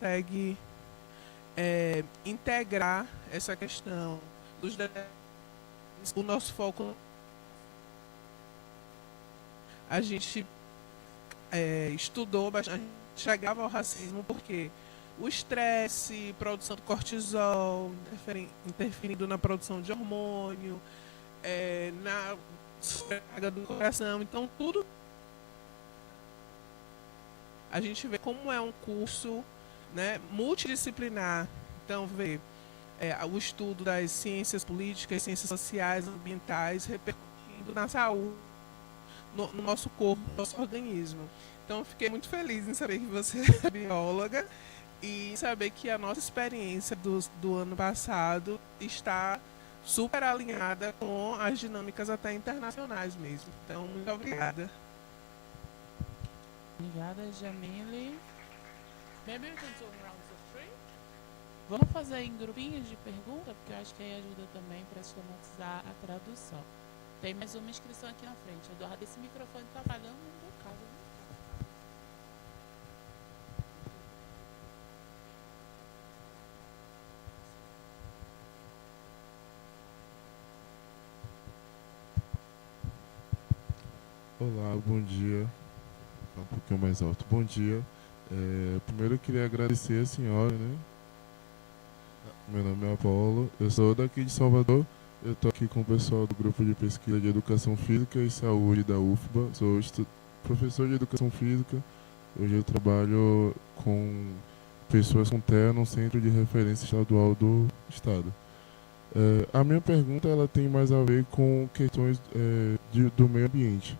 consegue integrar essa questão dos o nosso foco. A gente estudou bastante, chegava ao racismo porque o estresse, produção do cortisol, interferindo na produção de hormônio, na sobrecarga do coração. Então, tudo a gente vê como é um curso, né, multidisciplinar. Então, vê o estudo das ciências políticas, ciências sociais, ambientais, repercutindo na saúde, no nosso corpo, no nosso organismo. Então, eu fiquei muito feliz em saber que você é bióloga e saber que a nossa experiência do ano passado está super alinhada com as dinâmicas até internacionais mesmo. Então, muito obrigada. Obrigada, Jamile. Maybe we can do rounds of three? Vamos fazer em grupinhos de pergunta, porque eu acho que aí ajuda também para sistematizar a tradução. Tem mais uma inscrição aqui na frente. Eduardo, esse microfone está falhando um bocado. Olá, bom dia. Um pouquinho mais alto. Bom dia. Primeiro eu queria agradecer a senhora, né? Meu nome é Apolo, eu sou daqui de Salvador. Eu estou aqui com o pessoal do grupo de pesquisa de Educação Física e Saúde da UFBA. Sou professor de Educação Física. Hoje eu trabalho com pessoas com TEA no Centro de Referência Estadual do Estado. A minha pergunta ela tem mais a ver com questões do meio ambiente.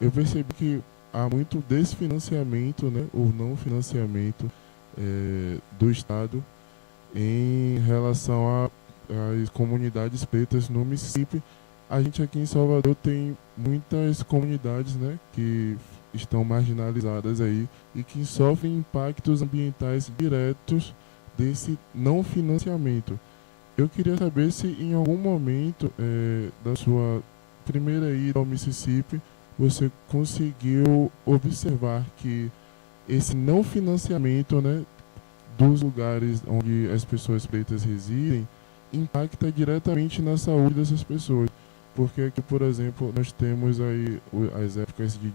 Eu percebi que há muito desfinanciamento, né, ou não financiamento do Estado em relação às comunidades pretas no Mississippi. A gente aqui em Salvador tem muitas comunidades, né, que estão marginalizadas aí e que sofrem impactos ambientais diretos desse não financiamento. Eu queria saber se em algum momento da sua primeira ida ao Mississippi você conseguiu observar que esse não financiamento, né, dos lugares onde as pessoas pretas residem impacta diretamente na saúde dessas pessoas. Porque aqui, por exemplo, nós temos aí as épocas de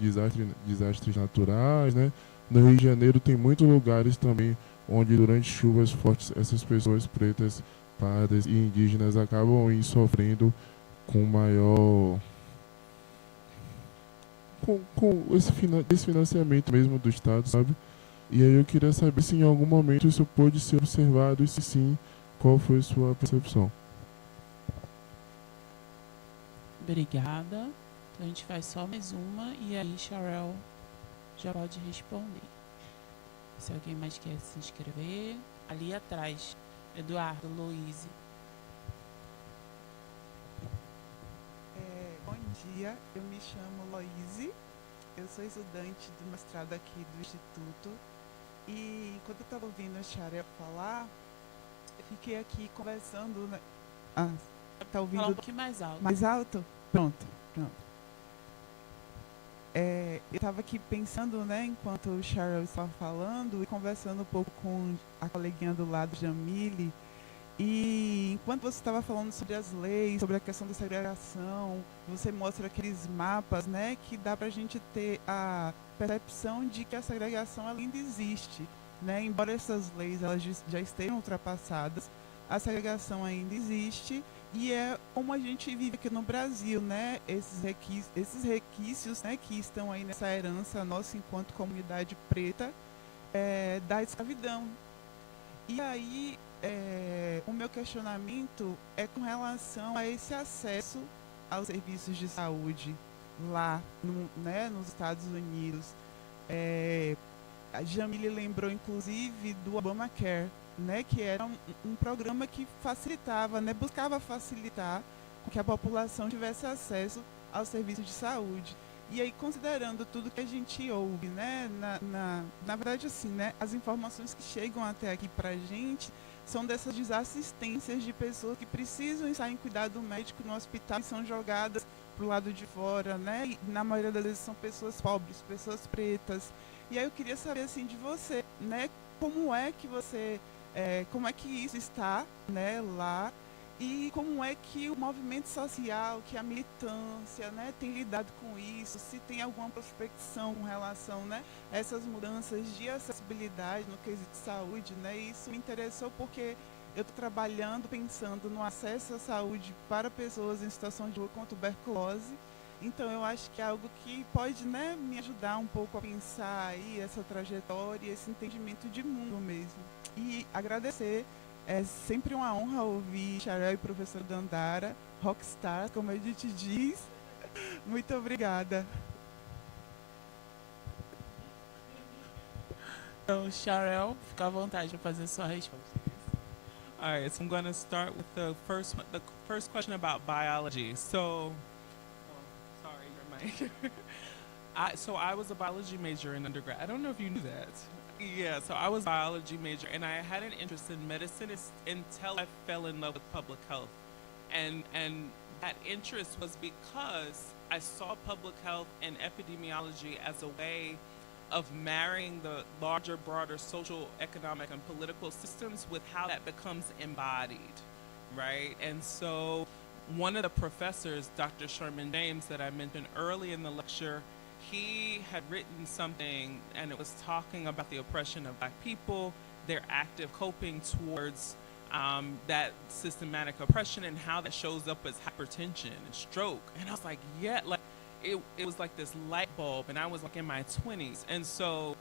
desastres naturais, né? No Rio de Janeiro tem muitos lugares também onde durante chuvas fortes essas pessoas pretas, pardas e indígenas acabam aí sofrendo com maior... com esse financiamento mesmo do Estado, sabe? E aí eu queria saber se em algum momento isso pôde ser observado e se sim, qual foi a sua percepção? Obrigada. Então a gente faz só mais uma e aí Sharrelle já pode responder. Se alguém mais quer se inscrever, ali atrás, Eduardo, Louise. Bom dia, eu me chamo Louise, eu sou estudante de mestrado aqui do Instituto e enquanto eu estava ouvindo a Sharrelle falar, eu fiquei aqui conversando, né? Tá ouvindo? Fala um pouquinho mais alto. Mais alto? Pronto. Eu estava aqui pensando, né, enquanto o Sharrelle estava falando e conversando um pouco com a coleguinha do lado, Jamile, e enquanto você estava falando sobre as leis, sobre a questão da segregação, você mostra aqueles mapas, né, que dá para a gente ter a percepção de que a segregação ela ainda existe, né, embora essas leis elas já estejam ultrapassadas, a segregação ainda existe. E é como a gente vive aqui no Brasil, né? Esses requisitos, né, que estão aí nessa herança nossa enquanto comunidade preta da escravidão. E aí, o meu questionamento é com relação a esse acesso aos serviços de saúde lá nos Estados Unidos. A Jamile lembrou, inclusive, do Obamacare, né, que era um programa que facilitava, né, buscava facilitar que a população tivesse acesso aos serviços de saúde. E aí, considerando tudo que a gente ouve, né, na verdade, assim, né, as informações que chegam até aqui para a gente são dessas desassistências de pessoas que precisam estar em cuidado médico no hospital e são jogadas para o lado de fora, né, e na maioria das vezes são pessoas pobres, pessoas pretas. E aí eu queria saber, assim, de você, né, como é que você... como é que isso está, né, lá e como é que o movimento social, que a militância, né, tem lidado com isso, se tem alguma prospecção com relação, né, a essas mudanças de acessibilidade no quesito de saúde, né, e isso me interessou porque eu estou trabalhando, pensando no acesso à saúde para pessoas em situação de rua com tuberculose. Então, eu acho que é algo que pode, né, me ajudar um pouco a pensar aí essa trajetória, esse entendimento de mundo mesmo. E agradecer É sempre uma honra ouvir Sharrelle e professora Dandara, rockstars, como a gente diz. Muito obrigada. Então, Sharrelle, fica à vontade para fazer sua resposta. All right, so I'm going to start with the first question about biology. So, sorry, your mic. So I was a biology major in undergrad. I don't know if you knew that. Yeah, so I was a biology major, and I had an interest in medicine until I fell in love with public health. And that interest was because I saw public health and epidemiology as a way of marrying the larger, broader social, economic, and political systems with how that becomes embodied, right? And so one of the professors, Dr. Sherman James, that I mentioned early in the lecture, he had written something, and it was talking about the oppression of Black people, their active coping towards that systematic oppression, and how that shows up as hypertension and stroke. And I was like, yeah, like it was like this light bulb, and I was like in my 20s. And so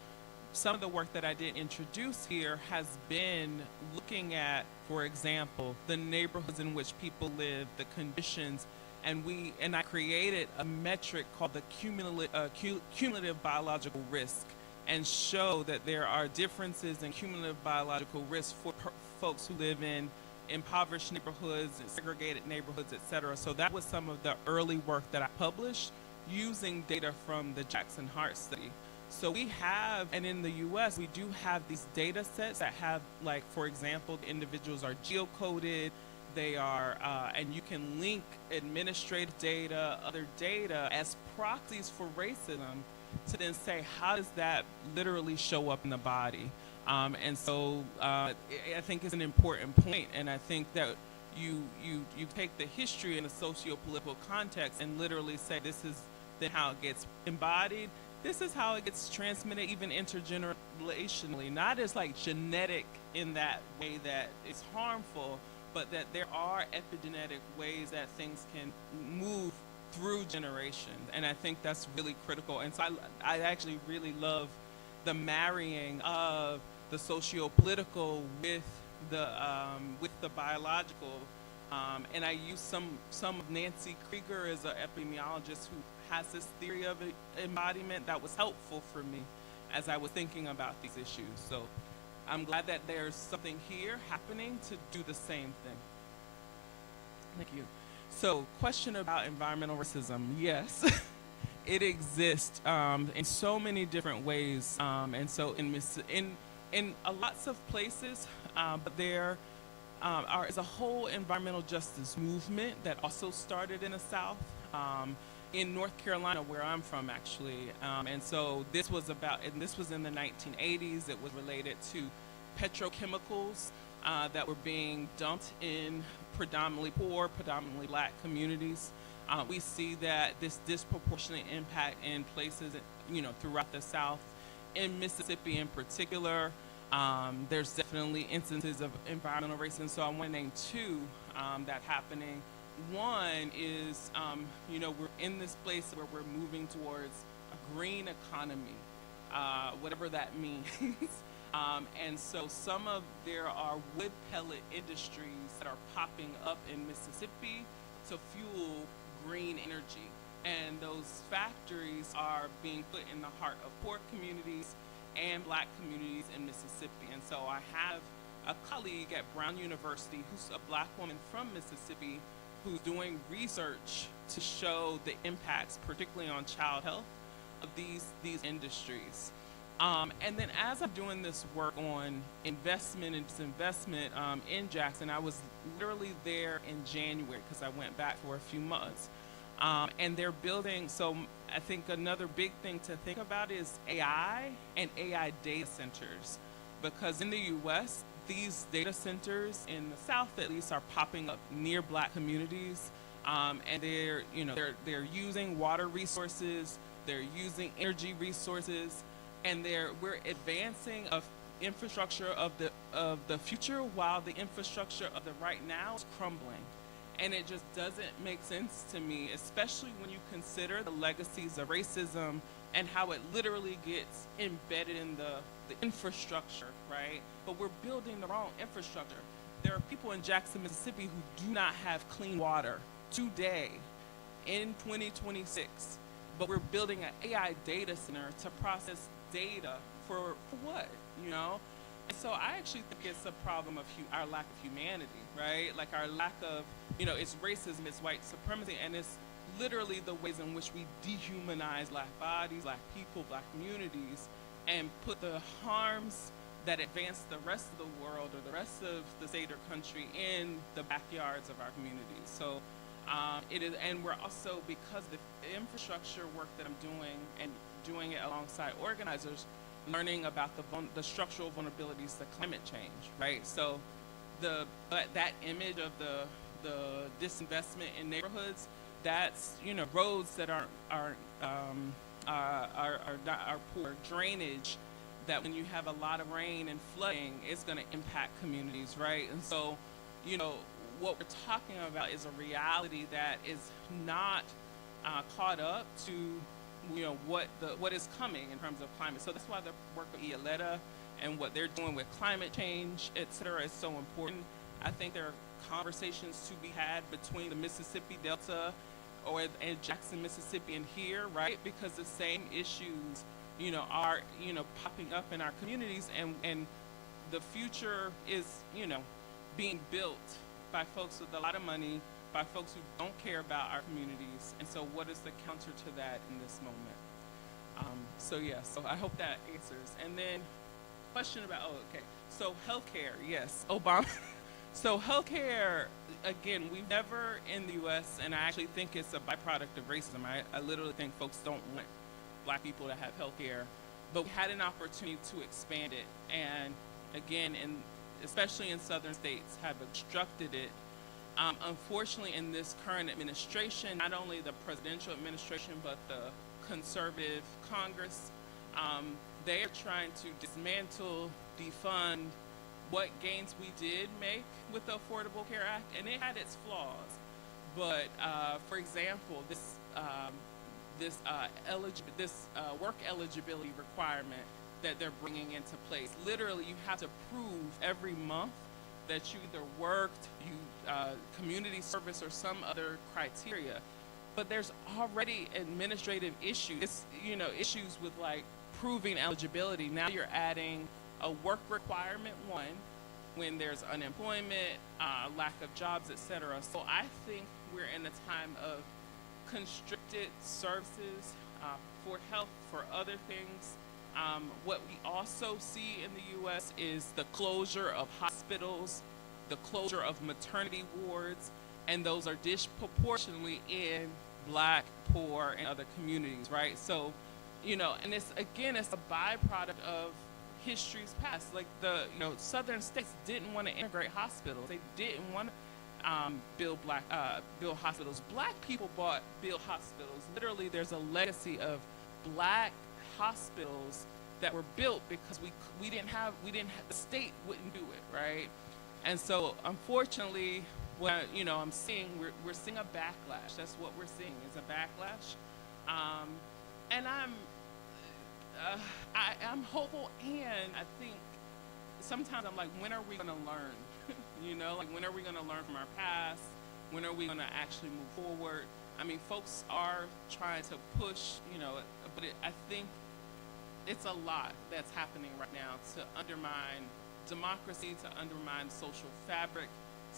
some of the work that I did introduce here has been looking at, for example, the neighborhoods in which people live, the conditions, and I created a metric called the cumulative biological risk, and show that there are differences in cumulative biological risk for folks who live in impoverished neighborhoods, segregated neighborhoods, et cetera. So that was some of the early work that I published using data from the Jackson Hart study. So we have, and in the US, we do have these data sets that have, like, for example, the individuals are geocoded, they are, and you can link administrative data, other data as proxies for racism to then say, how does that literally show up in the body? And so I think it's an important point, and I think that you take the history in a socio-political context and literally say, this is then how it gets embodied, this is how it gets transmitted even intergenerationally, not as like genetic in that way that it's harmful, but that there are epigenetic ways that things can move through generations. And I think that's really critical. And so I actually really love the marrying of the socio-political with the biological. And I use some of Nancy Krieger as an epidemiologist who has this theory of embodiment that was helpful for me as I was thinking about these issues. So I'm glad that there's something here happening to do the same thing. Thank you. So, question about environmental racism. Yes, it exists in so many different ways, and so in lots of places, but there is a whole environmental justice movement that also started in the South. In North Carolina, where I'm from, actually, and so this was in the 1980s. It was related to petrochemicals that were being dumped in predominantly poor, predominantly Black communities. We see that this disproportionate impact in places, throughout the South. In Mississippi, in particular, there's definitely instances of environmental racism. So I want to name two that happening. One is, we're in this place where we're moving towards a green economy, whatever that means. And so there are wood pellet industries that are popping up in Mississippi to fuel green energy. And those factories are being put in the heart of poor communities and Black communities in Mississippi. And so I have a colleague at Brown University who's a Black woman from Mississippi who's doing research to show the impacts, particularly on child health, of these industries. And then as I'm doing this work on investment and disinvestment in Jackson, I was literally there in January because I went back for a few months. And they're building, so I think another big thing to think about is AI and AI data centers. Because in the US, these data centers in the South at least are popping up near Black communities. And they're using water resources, they're using energy resources, and we're advancing of infrastructure of the future while the infrastructure of the right now is crumbling. And it just doesn't make sense to me, especially when you consider the legacies of racism and how it literally gets embedded in the infrastructure, right? But we're building the wrong infrastructure. there are people in Jackson, Mississippi who do not have clean water today in 2026. But we're building an AI data center to process data for what, you know? And so I actually think it's a problem of our lack of humanity, right? Like our lack of, you know, it's racism, it's white supremacy, and it's literally the ways in which we dehumanize Black bodies, Black people, Black communities, and put the harms that advance the rest of the world or the rest of the state or country in the backyards of our communities. So it is, and we're also, because the infrastructure work that I'm doing and doing it alongside organizers, learning about the structural vulnerabilities to climate change, right? So that image of the disinvestment in neighborhoods, that's, you know, roads that are poor, drainage, that when you have a lot of rain and flooding, it's going to impact communities, right? And so, you know, what we're talking about is a reality that is not caught up to, you know, what is coming in terms of climate. So that's why the work of Ialeta and what they're doing with climate change, et cetera, is so important. I think there are conversations to be had between the Mississippi Delta and Jackson, Mississippi, and here, right? Because the same issues, you know, are, you know, popping up in our communities, and the future is, you know, being built by folks with a lot of money, by folks who don't care about our communities. And so what is the counter to that in this moment? So yeah, so I hope that answers. And then question about, so healthcare, yes, Obama. So healthcare, again, we've never in the US, and I actually think it's a byproduct of racism. I literally think folks don't want Black people to have healthcare, but we had an opportunity to expand it. And again, especially in southern states, have obstructed it. Unfortunately, in this current administration, not only the presidential administration, but the conservative Congress, they are trying to dismantle, defund what gains we did make with the Affordable Care Act, and it had its flaws. But for example, this work eligibility requirement that they're bringing into place. Literally, you have to prove every month that you either worked, community service, or some other criteria. But there's already administrative issues, you know, issues with like proving eligibility. Now you're adding a work requirement, one, when there's unemployment, lack of jobs, etc. So I think we're in a time of constricted services for health, for other things. What we also see in the U.S. is the closure of hospitals, the closure of maternity wards, and those are disproportionately in Black, poor, and other communities, right? So, you know, and it's, again, it's a byproduct of history's past. Like southern states didn't want to integrate hospitals. They didn't want to build hospitals. Black people built hospitals. Literally, there's a legacy of Black hospitals that were built because we didn't have the state wouldn't do it, right? And so, unfortunately, what I'm seeing, we're seeing a backlash. That's what we're seeing, is a backlash. And I'm hopeful, and I think sometimes I'm like, when are we going to learn? When are we going to learn from our past? When are we going to actually move forward? I mean, folks are trying to push, but I think it's a lot that's happening right now to undermine democracy, to undermine social fabric,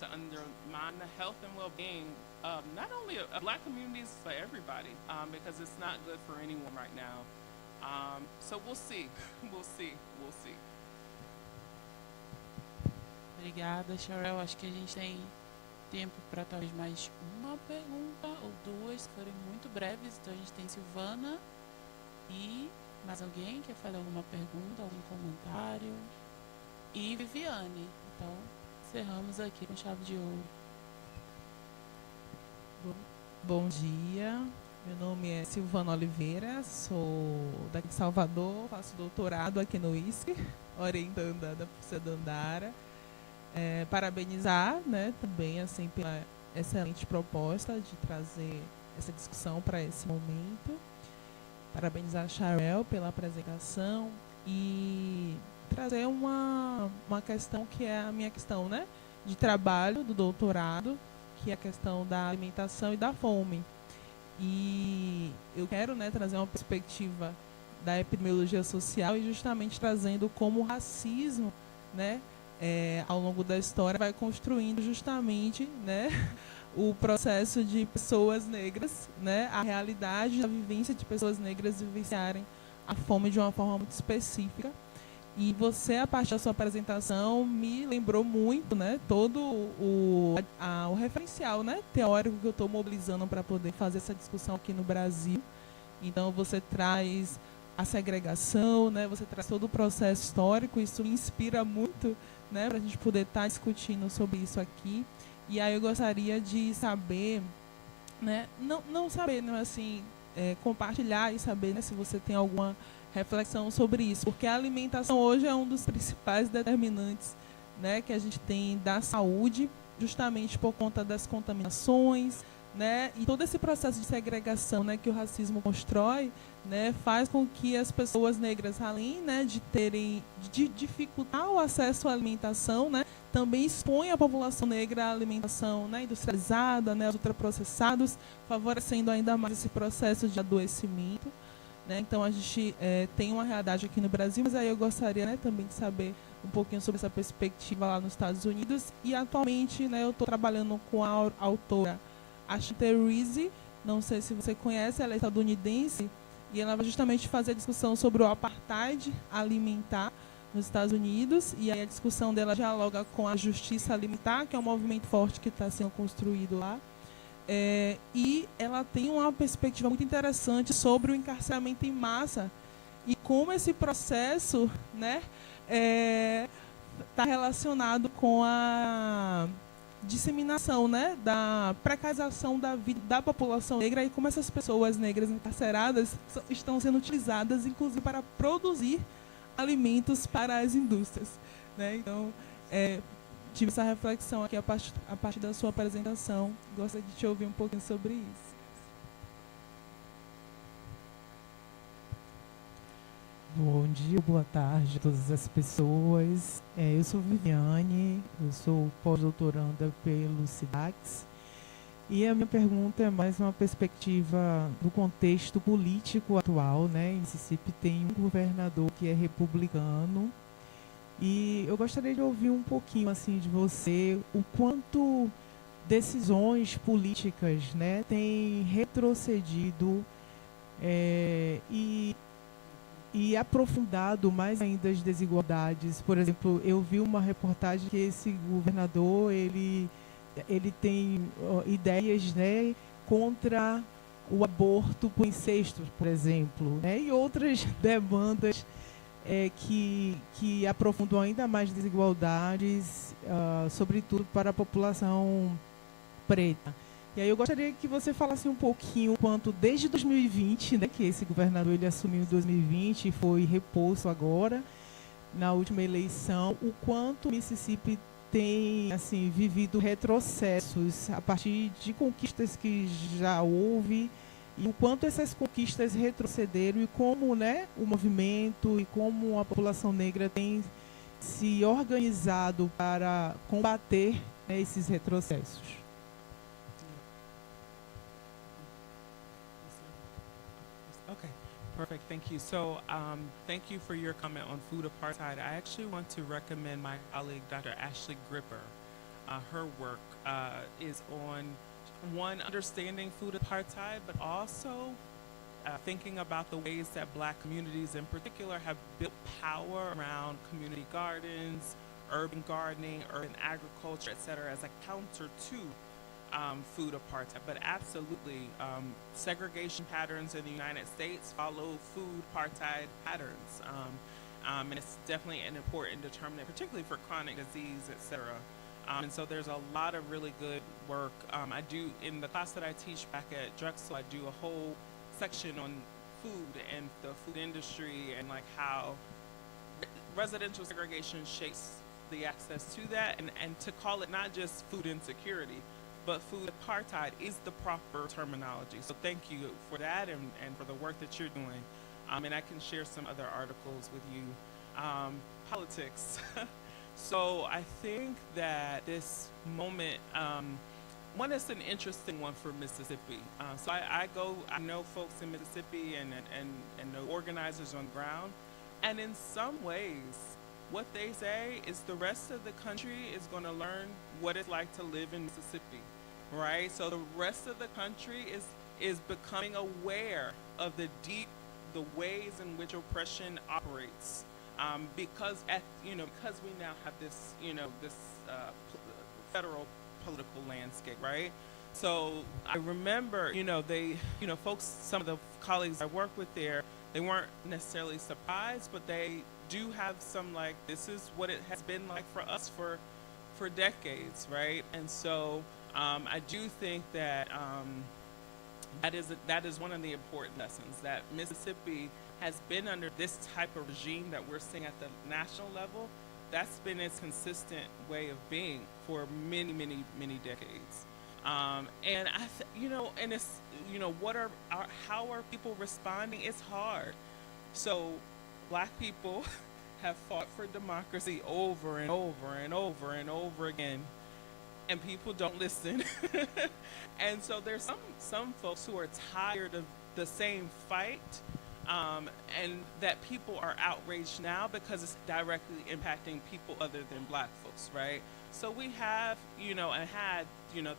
to undermine the health and well-being of not only Black communities, but everybody, because it's not good for anyone right now. So we'll see. We'll see. Obrigada, Sharrelle. Acho que a gente tem tempo para talvez mais uma pergunta ou duas, se forem muito breves. Então a gente tem Silvana e mais alguém quer fazer alguma pergunta, algum comentário? E Viviane. Então, encerramos aqui com chave de ouro. Bom dia, meu nome é Silvana Oliveira, sou daqui de Salvador, faço doutorado aqui no ISC, orientando a professora Dandara. Parabenizar, também assim, pela excelente proposta de trazer essa discussão para esse momento. Parabenizar a Sharrelle pela apresentação e trazer uma questão que é a minha questão, de trabalho do doutorado, que é a questão da alimentação e da fome. E eu quero, né, trazer uma perspectiva da epidemiologia social e justamente trazendo como o racismo, né, ao longo da história vai construindo justamente, né, o processo de pessoas negras, né, a realidade, a vivência de pessoas negras vivenciarem a fome de uma forma muito específica. E você, a partir da sua apresentação, me lembrou muito, né, todo o referencial, né, teórico que eu estou mobilizando para poder fazer essa discussão aqui no Brasil. Então, você traz a segregação, né, você traz todo o processo histórico, isso me inspira muito, né, para a gente poder estar discutindo sobre isso aqui. E aí eu gostaria de saber, né, não saber, né, assim, compartilhar e saber, né, se você tem alguma reflexão sobre isso, porque a alimentação hoje é um dos principais determinantes, né, que a gente tem da saúde, justamente por conta das contaminações, né, e todo esse processo de segregação, né, que o racismo constrói, né, faz com que as pessoas negras, além, né, de dificultar o acesso à alimentação, né, também expõe a população negra à alimentação, né, industrializada, né, aos ultraprocessados, favorecendo ainda mais esse processo de adoecimento. Né? Então, a gente tem uma realidade aqui no Brasil, mas aí eu gostaria, né, também de saber um pouquinho sobre essa perspectiva lá nos Estados Unidos. E, atualmente, né, eu estou trabalhando com a autora Sharrelle, não sei se você conhece, ela é estadunidense, e ela vai justamente fazer a discussão sobre o apartheid alimentar nos Estados Unidos, e aí a discussão dela dialoga com a justiça alimentar, que é um movimento forte que está sendo construído lá. E ela tem uma perspectiva muito interessante sobre o encarceramento em massa e como esse processo, né, está relacionado com a disseminação, né, da precarização da vida da população negra e como essas pessoas negras encarceradas estão sendo utilizadas, inclusive, para produzir alimentos para as indústrias. Né? Então, tive essa reflexão aqui a partir da sua apresentação. Gostaria de te ouvir um pouquinho sobre isso. Bom dia, boa tarde a todas as pessoas. Eu sou Viviane, eu sou pós-doutoranda pelo SIDAX. E a minha pergunta é mais uma perspectiva do contexto político atual. Né? Em Mississippi tem um governador que é republicano. E eu gostaria de ouvir um pouquinho assim de você, o quanto decisões políticas, né, têm retrocedido e aprofundado mais ainda as desigualdades. Por exemplo, eu vi uma reportagem que esse governador ele tem ideias, né, contra o aborto por incesto, por exemplo, né, e outras demandas que aprofundam ainda mais desigualdades, sobretudo para a população preta. E aí eu gostaria que você falasse um pouquinho quanto desde 2020, né, que esse governador ele assumiu em 2020 e foi reposto agora na última eleição, o quanto o Mississippi tem assim vivido retrocessos a partir de conquistas que já houve e o quanto essas conquistas retrocederam e como, né, o movimento e como a população negra tem se organizado para combater, né, esses retrocessos. Okay, perfect. Thank you. So, thank you for your comment on food apartheid. I actually want to recommend my colleague, Dr. Ashley Gripper. Her work is on one, understanding food apartheid, but also thinking about the ways that Black communities in particular have built power around community gardens, urban gardening, urban agriculture, et cetera, as a counter to food apartheid. But absolutely, segregation patterns in the United States follow food apartheid patterns. And it's definitely an important determinant, particularly for chronic disease, et cetera. And so there's a lot of really good work. I do, in the class that I teach back at Drexel, I do a whole section on food and the food industry and like how residential segregation shapes the access to that, and to call it not just food insecurity, but food apartheid is the proper terminology. So thank you for that and for the work that you're doing. And I can share some other articles with you. Politics. So I think that this moment, one is an interesting one for Mississippi. So I know folks in Mississippi and the organizers on the ground, and in some ways, what they say is the rest of the country is going to learn what it's like to live in Mississippi, right? So the rest of the country is becoming aware of the ways in which oppression operates, because because we now have this federal political landscape, right? So I remember, folks, some of the colleagues I work with there, they weren't necessarily surprised, but they do have some, like, this is what it has been like for us for decades, right? And so I do think that that is one of the important lessons, that Mississippi has been under this type of regime that we're seeing at the national level. That's been its consistent way of being for many, many, many decades. And and it's, how are people responding? It's hard. So Black people have fought for democracy over and over and over and over again, and people don't listen. And so there's some folks who are tired of the same fight, and that people are outraged now because it's directly impacting people other than Black folks, right? So we have, had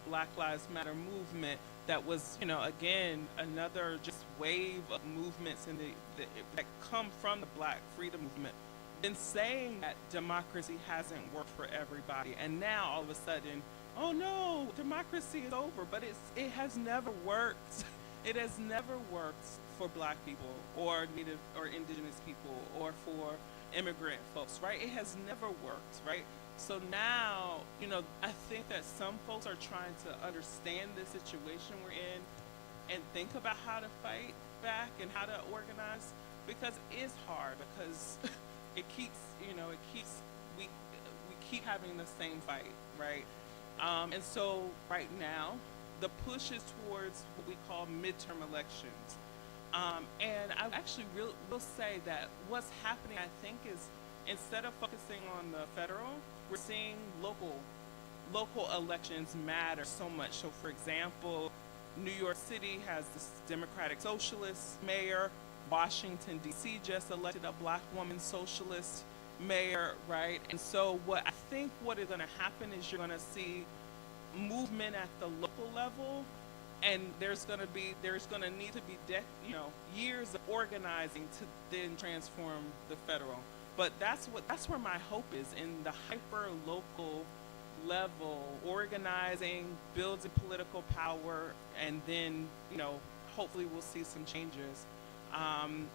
Black Lives Matter movement that was, again, another just wave of movements that come from the Black freedom movement, been saying that democracy hasn't worked for everybody, and now all of a sudden, oh no, democracy is over. But it has never worked. It has never worked for Black people or Native or Indigenous people or for immigrant folks, right? It has never worked, right? So now, I think that some folks are trying to understand the situation we're in and think about how to fight back and how to organize, because it's hard, because we keep having the same fight, right? And so right now, the push is towards what we call midterm elections. And I actually will say that what's happening, I think, is instead of focusing on the federal, we're seeing local elections matter so much. So for example, New York City has this Democratic Socialist mayor. Washington, D.C. just elected a Black woman socialist mayor, right? And so what is going to happen is you're going to see movement at the local level, and there's going to need to be years of organizing to then transform the federal. But that's where my hope is, in the hyper local level, organizing, building political power, and then hopefully we'll see some changes.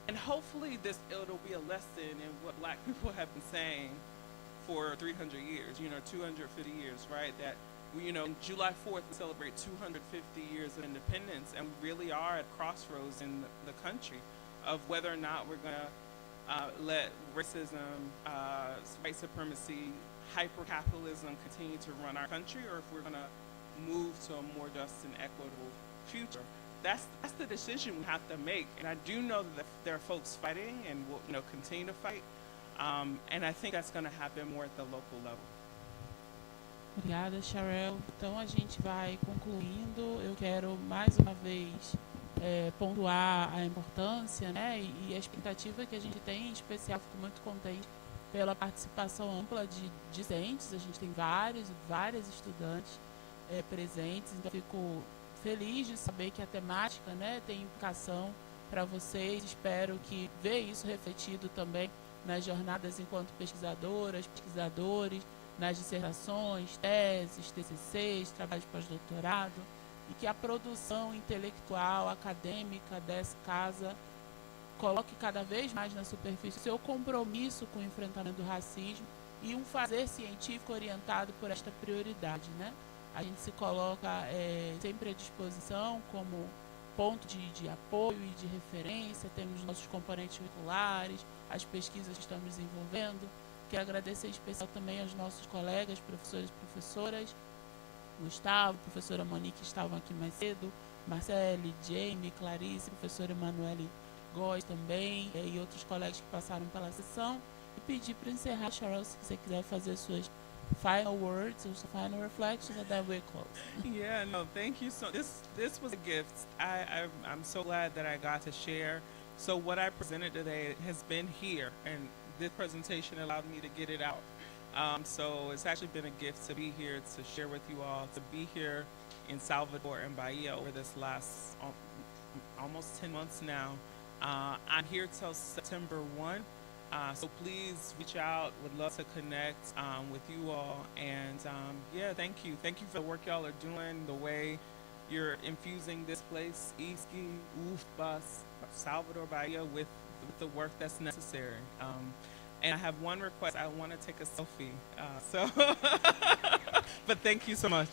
And hopefully it'll be a lesson in what Black people have been saying for 300 years, 250 years, right? That July 4th we celebrate 250 years of independence, and we really are at crossroads in the country of whether or not we're going to let racism, white supremacy, hyper-capitalism continue to run our country, or if we're going to move to a more just and equitable future. That's the decision we have to make, and I do know that there are folks fighting and will continue to fight, and I think that's going to happen more at the local level. Obrigada, Sharrelle. Então a gente vai concluindo. Eu quero mais uma vez pontuar a importância, né, e a expectativa que a gente tem. Em especial, fico muito contente pela participação ampla de discentes. A gente tem várias estudantes presentes, então fico feliz de saber que a temática, né, tem implicação para vocês. Espero que ver isso refletido também nas jornadas enquanto pesquisadoras, pesquisadores, nas dissertações, teses, TCCs, trabalhos de pós-doutorado, e que a produção intelectual, acadêmica dessa casa coloque cada vez mais na superfície o seu compromisso com o enfrentamento do racismo e um fazer científico orientado por esta prioridade, né? A gente se coloca sempre à disposição como ponto de apoio e de referência, temos nossos componentes curriculares, as pesquisas que estamos desenvolvendo. Quero agradecer em especial também aos nossos colegas, professores e professoras, Gustavo, professora Monique, que estavam aqui mais cedo, Marcele, Jamie, Clarice, professora Emanuele Góes também, e outros colegas que passaram pela sessão. E pedir para encerrar, Sharrelle, se você quiser fazer suas final words or some final reflections, and then we close. Yeah, no, thank you. So this was a gift. I'm so glad that I got to share. So what I presented today has been here, and this presentation allowed me to get it out. So it's actually been a gift to be here, to share with you all, to be here in Salvador and Bahia over this last almost 10 months now. I'm here till September 1. So please reach out. Would love to connect with you all. And yeah, thank you. Thank you for the work y'all are doing, the way you're infusing this place, Iski, UFBA, Salvador, Bahia, with the work that's necessary. And I have one request. I want to take a selfie. But thank you so much.